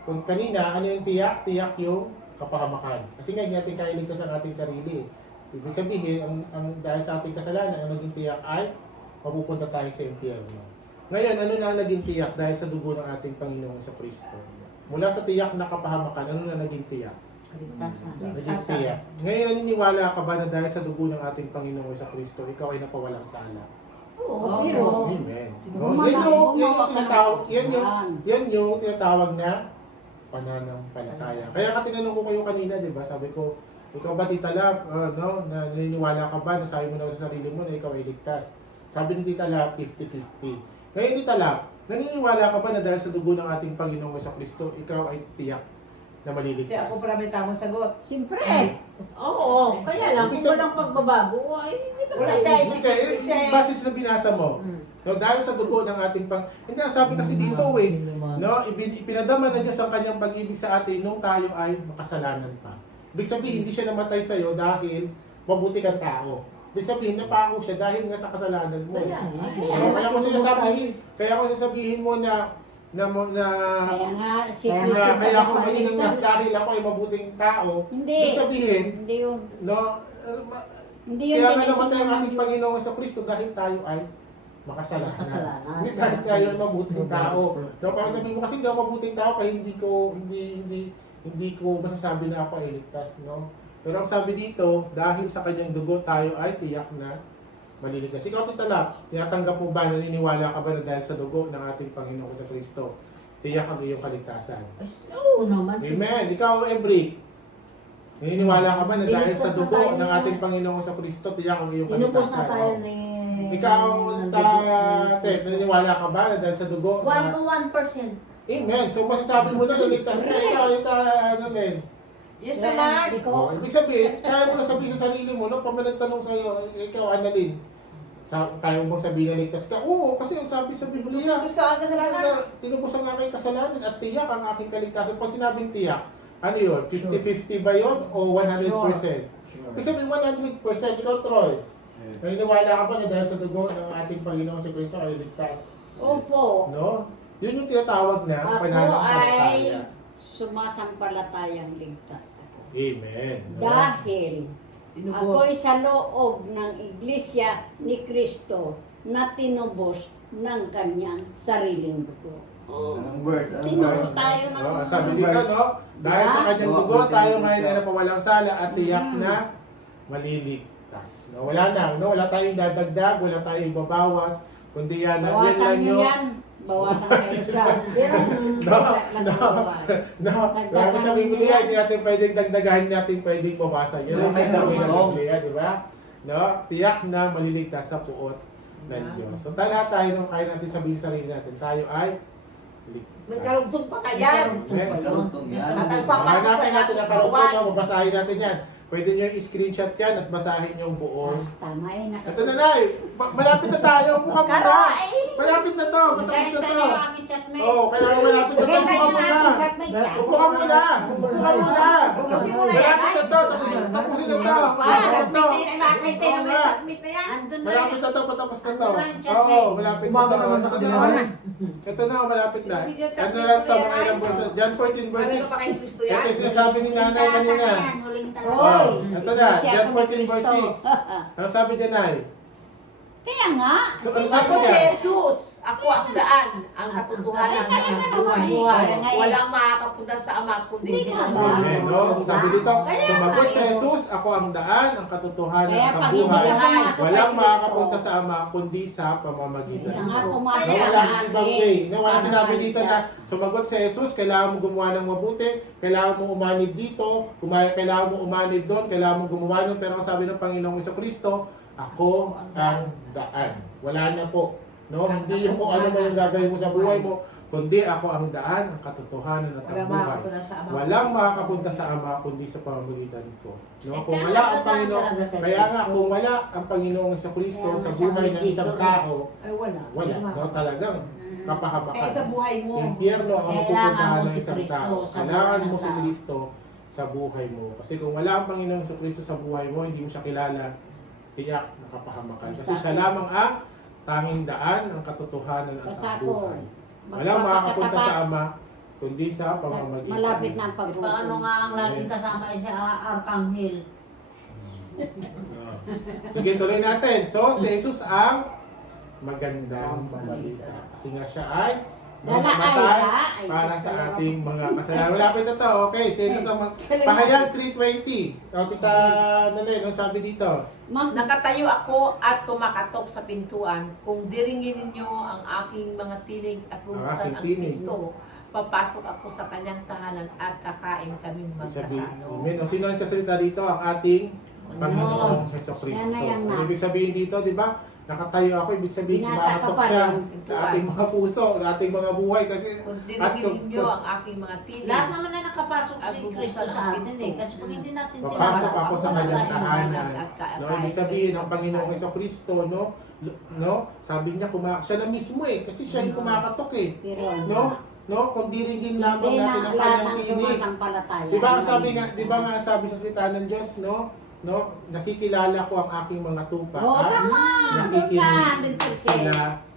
Kung kanina, ano yung tiyak? Tiyak yung kapahamakan. Kasi nga, hindi natin kaya iligtas ang ating sarili. Ibig sabihin, dahil sa ating kasalanan, ang naging tiyak ay mapupunta tayo sa impyerno. Ngayon, ano na ang naging tiyak dahil sa dugo ng ating Panginoong sa Kristo? Mula sa tiyak na kapahamakan, ano na naging tiyak? Kaligtasan. Naging tiyak. Ngayon, naniniwala ka ba na dahil sa dugo ng ating Panginoong sa Kristo, ikaw ay napawalang sala? Oo, pero Amen. No, yan yung tinatawag na pananampalataya. Kaya ka tinanong ko kayo kanina, di ba? Sabi ko, ikaw ba Tita Lap, no, na naniniwala ka ba, nasabi mo na sa sarili mo na ikaw ay ligtas? Sabi ni Tita Lap, 50-50. Ngayon Tita Lap, naniniwala ka ba na dahil sa dugo ng ating Panginoong sa Kristo, ikaw ay tiyak na Kaya maliligtas? ako para may tamang sagot. siyempre, Oo, kaya lang, kung walang pagbabago, ay hindi ka Wala pwede. siya. Hindi, base sa binasa mo. No, dahil sa dugo ng ating hindi, ang sabi kasi dito no, ipinadama na Diyos ang kanyang pag-ibig sa atin nung tayo ay makasalanan pa. Ibig sabihin, hindi siya namatay sa'yo dahil mabuti kang tao. Ibig sabihin, napako siya dahil nga sa kasalanan mo. Kaya ko sasabihin mo na kaya nga si kaya Kristo kaya ako pa magiging paligtas. dahil ako ay mabuting tao. Hindi. Ibig sabihin, Hindi yun. no, Hindi yun. kaya nga namatay ang tinitingnan ating ng Panginoon sa Kristo dahil tayo ay makasalanan. Makasalanan. Hindi dahil tayo ay mabuting tao. No, para sabihin mo kasi hindi ako mabuting tao kaya hindi ko masasabi na ako ay ligtas, no? Pero ang sabi dito, dahil sa kanyang dugo tayo ay tiyak na maliligtas. Ikaw Tita Lap, tinatanggap mo ba, naniniwala ka ba na dahil sa dugo ng ating Panginoon sa Kristo, tiyak ang iyong kaligtasan? Oo naman. Amen. Ikaw, Ebri, naniniwala ka ba na dahil sa dugo Tinupos na tayo ng niya. ating Panginoon sa Kristo, tiyak ang iyong Tinupos na kaligtasan? tayo Oh. ni... Ikaw, naniniwala ka ba na dahil sa dugo? 1%. Amen. So masasabi mo na naligtas ka, ikaw, ano men? Yes naman. Oh, ibig sabihin, kaya mo na sabihin sa sarili mo, no? Pag may nagtanong sa'yo, ikaw, Annalyn, kaya mo bang sabihin na ligtas ka? Oo, kasi ang sabi sa Biblia, Gusto ang kasalanan. tinubos ang aking kasalanan at tiyak ang aking kaligtasan. Pag sinabing tiyak, ano yun? 50-50 ba yun? O 100%? Ibig sabihin 100%. Ikaw, Troy, naniniwala ka ba na dahil sa dugo ng ating Panginoon sa Kristo ay ligtas? Opo. No? Yun yung tinatawag na Ako pananampalataya. ay sumasampalatayang ligtas ako. Amen. No? Dahil Tinubos. ako'y sa loob ng iglesia ni Kristo na tinubos ng kanyang sariling dugo. Anong verse? Tinubos tayo ng No, sabi dito, no? Dahil sa kanyang dugo, tayo ngayon ay napawalang sala at tiyak na maliligtas. No, wala na, no? Wala tayong dadagdag, wala tayong ibabawas, kundi yan lang Bawasan nyo nyo. yan. Bawasan kayo dyan. No, Kaya sabi mo niya, hindi natin pwedeng dagdagahan, natin pwedeng bawasan. Yan ang sabi ng Biblia, di ba? No? Tiyak na maliligtas sa puot ng Diyos. So lahat tayo nung kaya natin sabihin sa sarili natin, tayo ay ligtas. May karugtong pa kaya. Amen. Magkarugtong yan. At ang Hanapin natin ang karugtong, no? Babasahin natin yan. Pwede nyo i-screenshot yan at basahin yung buo. Tama eh. Ito na, Nay. Malapit na tayo. Upo ka muna. Karay! Malapit na to. Matapos Kahit na to. tayo ang aking chatmate. Oo, kaya malapit na to. Upo ka muna. Upo ka muna. Upo ka muna. Tapusin mo na yan, Malapit na to. Tapusin na to. Malapit na to. Oo nga. Malapit na to. Patapos na to. Oo, malapit na Umaga to. naman sa kanila. Ito na, malapit na. Ano na lang to, mga ilang verse. John 14 verse 6. Ito yung sinasabi ni nanay kanina. Hoy! Ito na, John 14 verse 6. Ano sabi niya, Nay? Kaya nga. So, ano sabi Ako si niya? Jesus, ako ang daan, ang katotohanan ng buhay. Walang makakapunta sa Ama kundi Hindi sila. naman. Amen, no? Sabi dito, sumagot si Jesus, ako ang daan, ang katotohanan, Kaya ang pag hindi buhay. ka pumasok kay Walang Kristo, makakapunta sa Ama kundi sa pamamagitan Kaya nga ko. pumasok So, ka wala sa nang ibang akin. way. No, wala Para sinabi dito na maligtas. sumagot si Jesus, kailangan mo gumawa ng mabuti, kailangan mo umanib dito, kailangan mo umanib doon, kailangan mo gumawa nun. Pero ang sabi ng Panginoong Jesucristo, ako ang daan. Wala na po. No, hindi yung kung ano man yung gagawin mo sa buhay mo, kundi ako ang daan, ang katotohanan at ang Walang buhay. makakapunta sa Ama. Walang makakapunta sa Ama kundi sa pamamagitan ko. No, kung wala ang Panginoon, kaya nga kung wala ang Panginoong Jesucristo sa buhay ng isang tao, Ay wala. wala. No, talagang Kaya kapahamakan. sa buhay mo, Impyerno ang Kailangan mapupuntahan mo ng si isang Kristo tao. sa Kailangan buhay ng mo si tao. Kristo sa buhay mo. Kasi kung wala ang Panginoong Jesucristo sa buhay mo, hindi mo siya kilala, tiyak nakapahamakan. Kasi siya lamang ang tanging daan, ang katotohanan at Basta ang ako, buhay. Walang makakapunta sa Ama, kundi sa pamamagitan. Malapit na ang Paano paghukom. nga ang laging kasama ay si Arkanghel? Sige, tuloy natin. So, si Jesus ang magandang balita. Kasi nga siya ay mamatay para sa ating mga kasalanan. Malapit na to. Okay, si Jesus ang Pahayag 3:20. O, Tita Nanay, ano sabi dito? Ma'am, nakatayo ako at kumakatok sa pintuan. Kung diringin ninyo ang aking mga tinig at Ang buksan aking ang tinig. pinto, papasok ako sa kanyang tahanan at kakain kaming Sabi, magkasalo. Amen. O, sino ang kasalita dito? Ang ating Panginoong Heso Kristo. Yan na yan na. Ang ibig sabihin dito, di ba? Nakatayo ako, ibig sabihin, Binata ka kumakatok pa siya rin. sa ating mga puso, sa ating mga buhay. Kasi, Kung at diringin ninyo ang aking mga tinig, Lahat naman na nakapasok At si bubuksan Kristo ang sa atin pinto. eh. Kasi pag hindi natin papasok ako sa kanyang tayo tahanan. at kakain No, ibig sabihin, ang kaming Panginoong magkasalo. Heso Kristo, no, sabi niya, siya na mismo eh, kasi siya yung kumakatok eh. pero No, kung diringin lamang hindi natin na ang lahat kanyang ng tinig. sumasampalataya. Di ba ang sabi nga, di ba nga sabi sa salita ng Diyos, no, nakikilala ko ang aking mga tupa. Oo, at tama. nakikinig sila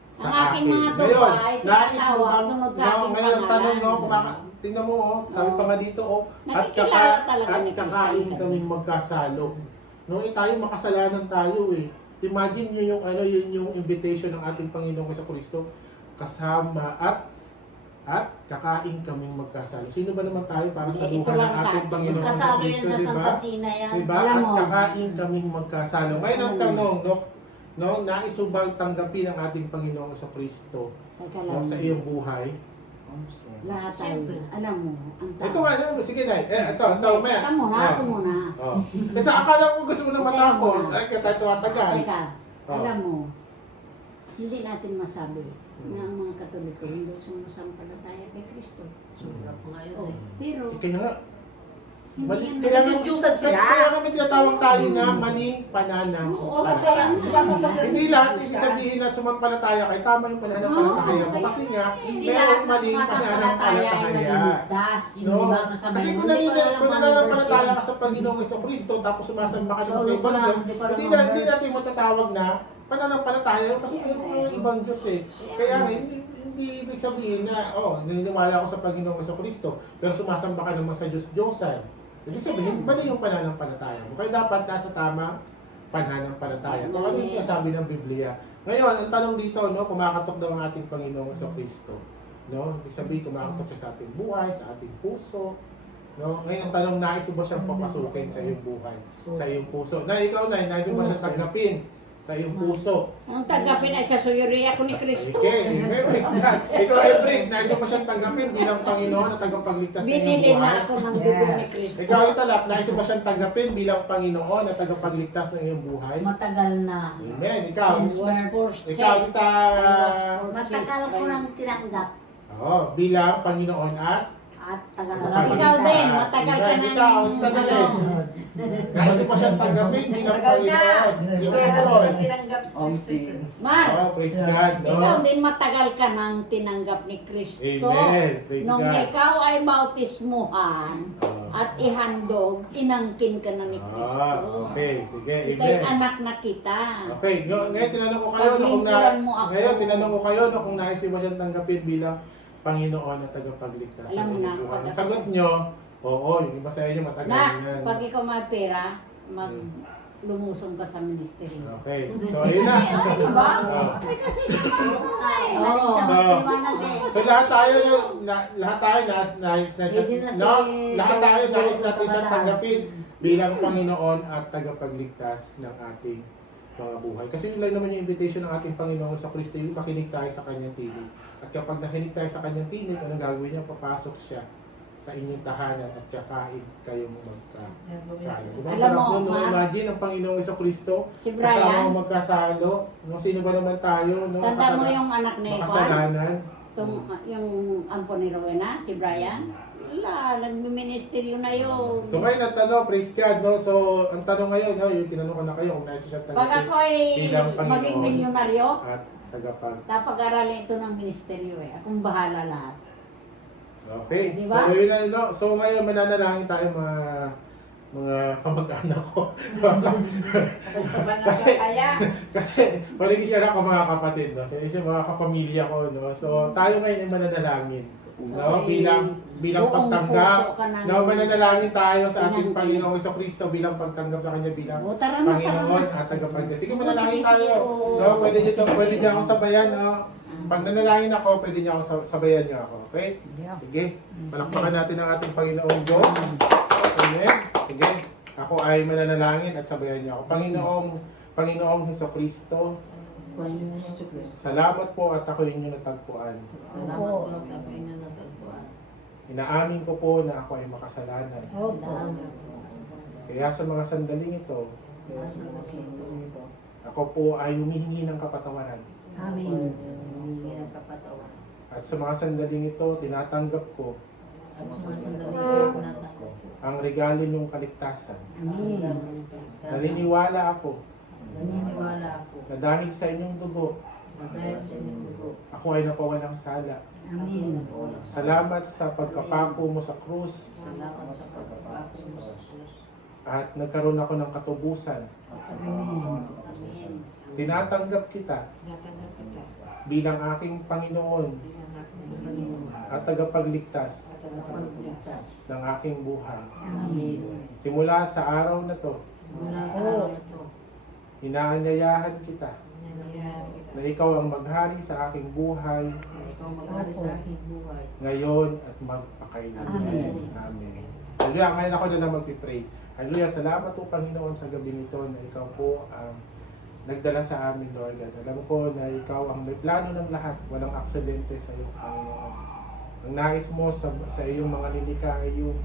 sa Ang aking akin. mga tupa Ngayon, ay nais mo tinatawag bang, sunod sa no, aking ngayon ang tanong, no, pangalan. tingnan mo, sabi pa nga dito, at Nakikilala talaga ni kakain Kristo. kaming magkasalo. No, tayo makasalanan tayo eh. Imagine nyo yung yun yung invitation ng ating Panginoong Jesucristo kasama at kakain kaming magkasalo. Sino ba naman tayo para sa Ito buhay ng lang sa ating atin. Panginoong Kasalo yan Jesucristo, sa di ba? Santa Sina yan. Diba? Alam At mo. kakain kaming magkasalo. Ngayon ang tanong, no, nais mo bang tanggapin ang ating Panginoong Jesucristo Teka no, lang. sa iyong buhay? Lahat tayo. Siyempre. Alam mo, ang tao. Ito nga, sige na. Ito, maya. Ito muna, Oh. ito muna. Oh. Kasi akala ko gusto mo nang matapos. Teka muna. Ay, kaya tayo matagal. Teka, Oh. alam mo, hindi natin masabi na ang mga Katoliko hindi sumusampalataya kay Kristo. Sobra pa ngayon Oh, eh. pero, Kaya nga, mali. hindi Kaya Nagdiyos-diyosan sila. Kaya kami tinatawag tayo na maling pananampalataya. Hindi lahat ibig sabihin na sumampalataya kay tama yung pananampalataya mo. Kasi nga, Hindi lahat merong na maling sumasampalataya ay pananampalataya. naliligtas. Yung No? di ba nasabi Kasi mo, kung hindi ko alam ang nananampalataya version. ka sa Panginoong Jesucristo tapos sumasamba ka naman So, sa ibang Diyos, hindi ko alam hindi ang verse. natin matatawag na pananampalataya kasi mayroon kang ibang Diyos eh. Kaya nga, hindi ibig sabihin na, naniniwala ako sa Panginoong Jesucristo pero sumasamba ka naman sa Diyos-Diyosan. Ibig sabihin, mali yung pananampalataya mo. Kaya dapat nasa tamang pananampalataya. Kung ano yung sinasabi ng Biblia. Ngayon, ang tanong dito, no, kumakatok daw ang ating Panginoong Jesucristo. No? Ibig sabihin, kumakatok siya sa ating buhay, sa ating puso. No? Ngayon, ang tanong, nais mo ba siyang papasukin sa iyong buhay? Sa iyong puso. Na ikaw, nais mo ba siyang tanggapin sa iyong puso? ang tagapin ay sa suyuriya ko ni Kristo. Okay, praise God. Ikaw, Ebrig, nais mo ba siyang tanggapin bilang Panginoon at tagapagligtas ng iyong Binili buhay? na ako ng dugo ni Yes. Kristo. Ikaw, Italap, nais mo ba siyang tanggapin bilang Panginoon at tagapagligtas ng iyong buhay? Matagal na. Amen. Ikaw, Was first ikaw, kita, Matagal ko nang tinanggap bilang Panginoon at at tagal Ikaw din, matagal ka Amen. na Ikaw, ng- tanalin. Nais mo siyang tanggapin bilang Tagal na. Panginoon. Ikaw, Kaya Lord. naman tinanggap si Kristo. Mar, Oh, praise God. No? ikaw din matagal ka nang tinanggap ni Kristo. Amen. Praise Nung God. ikaw ay bautismuhan Ah. at ihandog, inangkin ka na ni Kristo. Okay, sige. Ika'y Amen. anak na kita. Okay, ngayon tinanong ko kayo na kung Paglingkuran mo ako. ngayon tinanong ko kayo na kung nais mo siyang tanggapin bilang Panginoon at tagapagligtas Alam mo ng na, inyong buhay. pag- Ang sagot nyo, oo, yung iba sa inyo matagal Na, yan. pag ikaw may pera, lumusong ka sa ministeryo. Okay, so ayun na. Ay, di ba? Oh. Ay, kasi siya mabuhay. Balik sa So, paliwanag eh. So lahat tayo lahat tayo nais na siya, Pwede na si- no? Lahat tayo nais natin si- siyang tanggapin bilang Panginoon at tagapagligtas ng ating mga buhay. Kasi yun lang naman yung invitation ng ating Panginoon sa Kristo, yung makinig tayo sa kanyang tinig. At kapag nakinig tayo sa kanyang tinig, anong gagawin niya? Papasok siya sa inyong tahanan at kakain kayong magkasalo. Diba? Alam Sarap mo, nun, no? Ma, Imagine ang Panginoon sa Kristo, si kasama Brian, mo magkasalo. No? Sino ba naman tayo? No? tanda mo yung anak ni Juan? makasalanan. Yung ampo ni Rowena, si Brian? Wala, nagmi-ministeryo na yun. So ngayon ang tanong, praise God, no? So ang tanong ngayon, no, yung tinanong ko na kayo kung nais siya Pag tanggapin ako ay bilang Panginoon. maging milyonaryo, at tagapag. tapag-aralin ito ng ministeryo eh. Akong bahala lahat. Okay. Di ba? So yun na, no? So ngayon mananalangin tayo mga kamag-anak ko. Sa banal Kasi- kaya. Kasi paligid siya ako mga kapatid, no? So yun siya mga kapamilya ko, no? So tayo ngayon ay mananalangin. No, Okay. bilang Buong pagtanggap. puso ka ng- No, mananalangin tayo sa ating Pinangkin. Panginoong Kristo bilang pagtanggap sa kanya bilang O, tara na, tara Panginoon na. at tagapagligtas. Sige, manalangin Sige, tayo. sige, oo. No, pwede niyo ako sabayan, no? Pag nanalangin ako, pwede niyo ako sabayan niyo ako. Okay? Sige. Palakpakan natin ang ating Panginoong Diyos. Amen. Sige. Ako ay mananalangin at sabayan niyo ako. Panginoong Hesukristo, salamat po at ako inyong natagpuan. Salamat po at ako inyong natagpuan. Inaamin ko po na ako ay makasalanan. Daan. Kaya sa mga sandaling ito, ako po ay humihingi ng kapatawaran. Amen. Humingi ng kapatawan. At sa mga sandaling ito, tinatanggap ko At sa mga sandali ko natanggap ko. ang regalo niyong kaligtasan. Amen. Naniniwala ako Naniniwala ako. na dahil sa inyong dugo, Dahil sa inyong dugo. ako ay napawalang sala. Amen. Salamat sa pagkapako mo sa krus Salamat sa pagpapako mo sa Diyos. at nagkaroon ako ng katubusan. Amen. Tinatanggap kita bilang aking Panginoon at tagapagligtas Pagligtas. ng aking buhay. Amen. Simula sa araw na to, Mula sa araw na ito, inaanyayahan kita nangyayari na ikaw ang maghari sa aking buhay ikaw mag-ari sa aking buhay. ngayon at magpakailanman. Amen. Amen. Hallelujah. Ngayon ako na lang magpipray. Hallelujah. Salamat po Panginoon sa gabi nito na ikaw po ang nagdala sa amin, Lord God. Alam ko na ikaw ang may plano ng lahat. Walang aksidente sa iyo, Panginoon. Ang nais mo sa iyong mga lilikha ay yung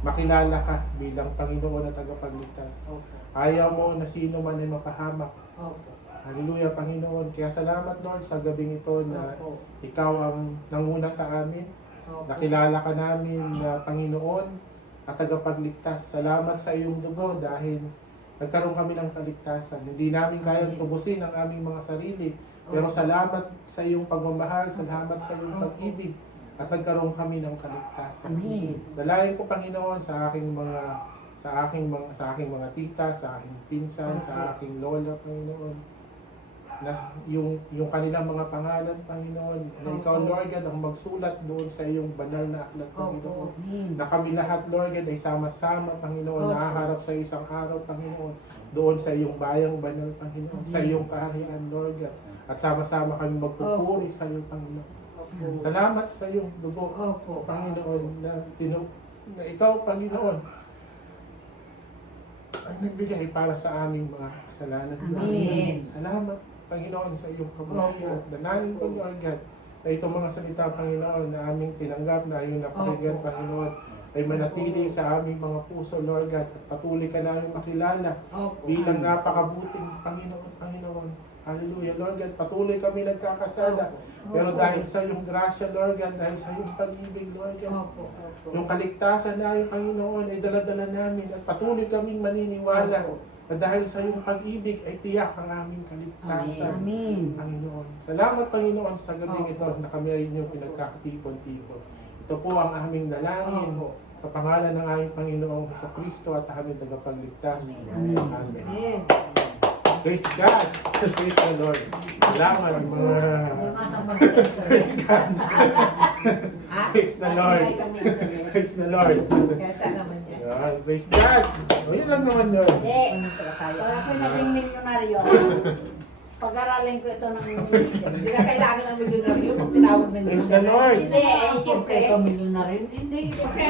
makilala ka bilang Panginoon at tagapagligtas. Ayaw mo na sino man ay mapahamak. Opo. Hallelujah, Panginoon. Kaya salamat, Lord, sa gabing ito na Opo. ikaw ang nanguna sa amin. Opo. Nakilala ka namin na Panginoon at tagapagligtas. Salamat sa iyong dugo dahil nagkaroon kami ng kaligtasan. Hindi namin kayang tubusin ang aming mga sarili. Pero salamat sa iyong pagmamahal, salamat sa iyong pag-ibig at nagkaroon kami ng kaligtasan. Amen. Dalayan ko Panginoon sa aking mga tita, sa aking pinsan, sa aking lola, Panginoon. Na yung kanilang mga pangalan, Panginoon, na ikaw, Lord God, ang magsulat doon sa iyong banal na aklat, Panginoon. Na kami lahat, Lord God, ay sama-sama, Panginoon, nahaharap sa isang araw, Panginoon, doon sa iyong bayang banal, Panginoon, sa iyong kaharian, Lord God. At sama-sama kami magpupuri sa iyo, Panginoon. Salamat sa iyong dugo, Opo. Panginoon, na ikaw, Panginoon, ang nagbigay para sa aming mga kasalanan. Amen. Salamat, Panginoon, sa iyong kabutihan. Danahin ko, Lord God, na itong mga salita, Panginoon, na aming tinanggap, na iyong napakinggan, Panginoon, ay manatili sa aming mga puso, Lord God, at patuloy ka namin makilala Opo. bilang napakabuting Panginoon. Hallelujah, Lord God, patuloy kami nagkakasala. Pero dahil sa iyong grasya, Lord God, dahil sa iyong pag-ibig, Lord God, Opo. Opo. yung kaligtasan na yung Panginoon ay daladala namin at patuloy kaming maniniwala na dahil sa iyong pag-ibig ay tiyak ang aming kaligtasan. Amen. Panginoon. Salamat, Panginoon, sa gabing ito na kami ay inyong pinagkakatipon-tipon. Ito po ang aming dalangin sa pangalan ng aming Panginoong sa Kristo at aming tagapagligtas. Amen. Amen. Amen. Praise God! Praise the Lord! Salamat mga... Praise God! Praise the Lord! Praise the Lord! Kaya saan naman yan? Yan, praise God! O, yun lang naman yun. Hindi. Ano pala tayo? Pag ako'y naging milyonaryo, pag-aralin ko ito ng ministry. Hindi na kailangan ng milyonaryo kung tinawag na Praise the Lord! Hindi, eh, siyempre, Ikaw milyonaryo. Hindi. siyempre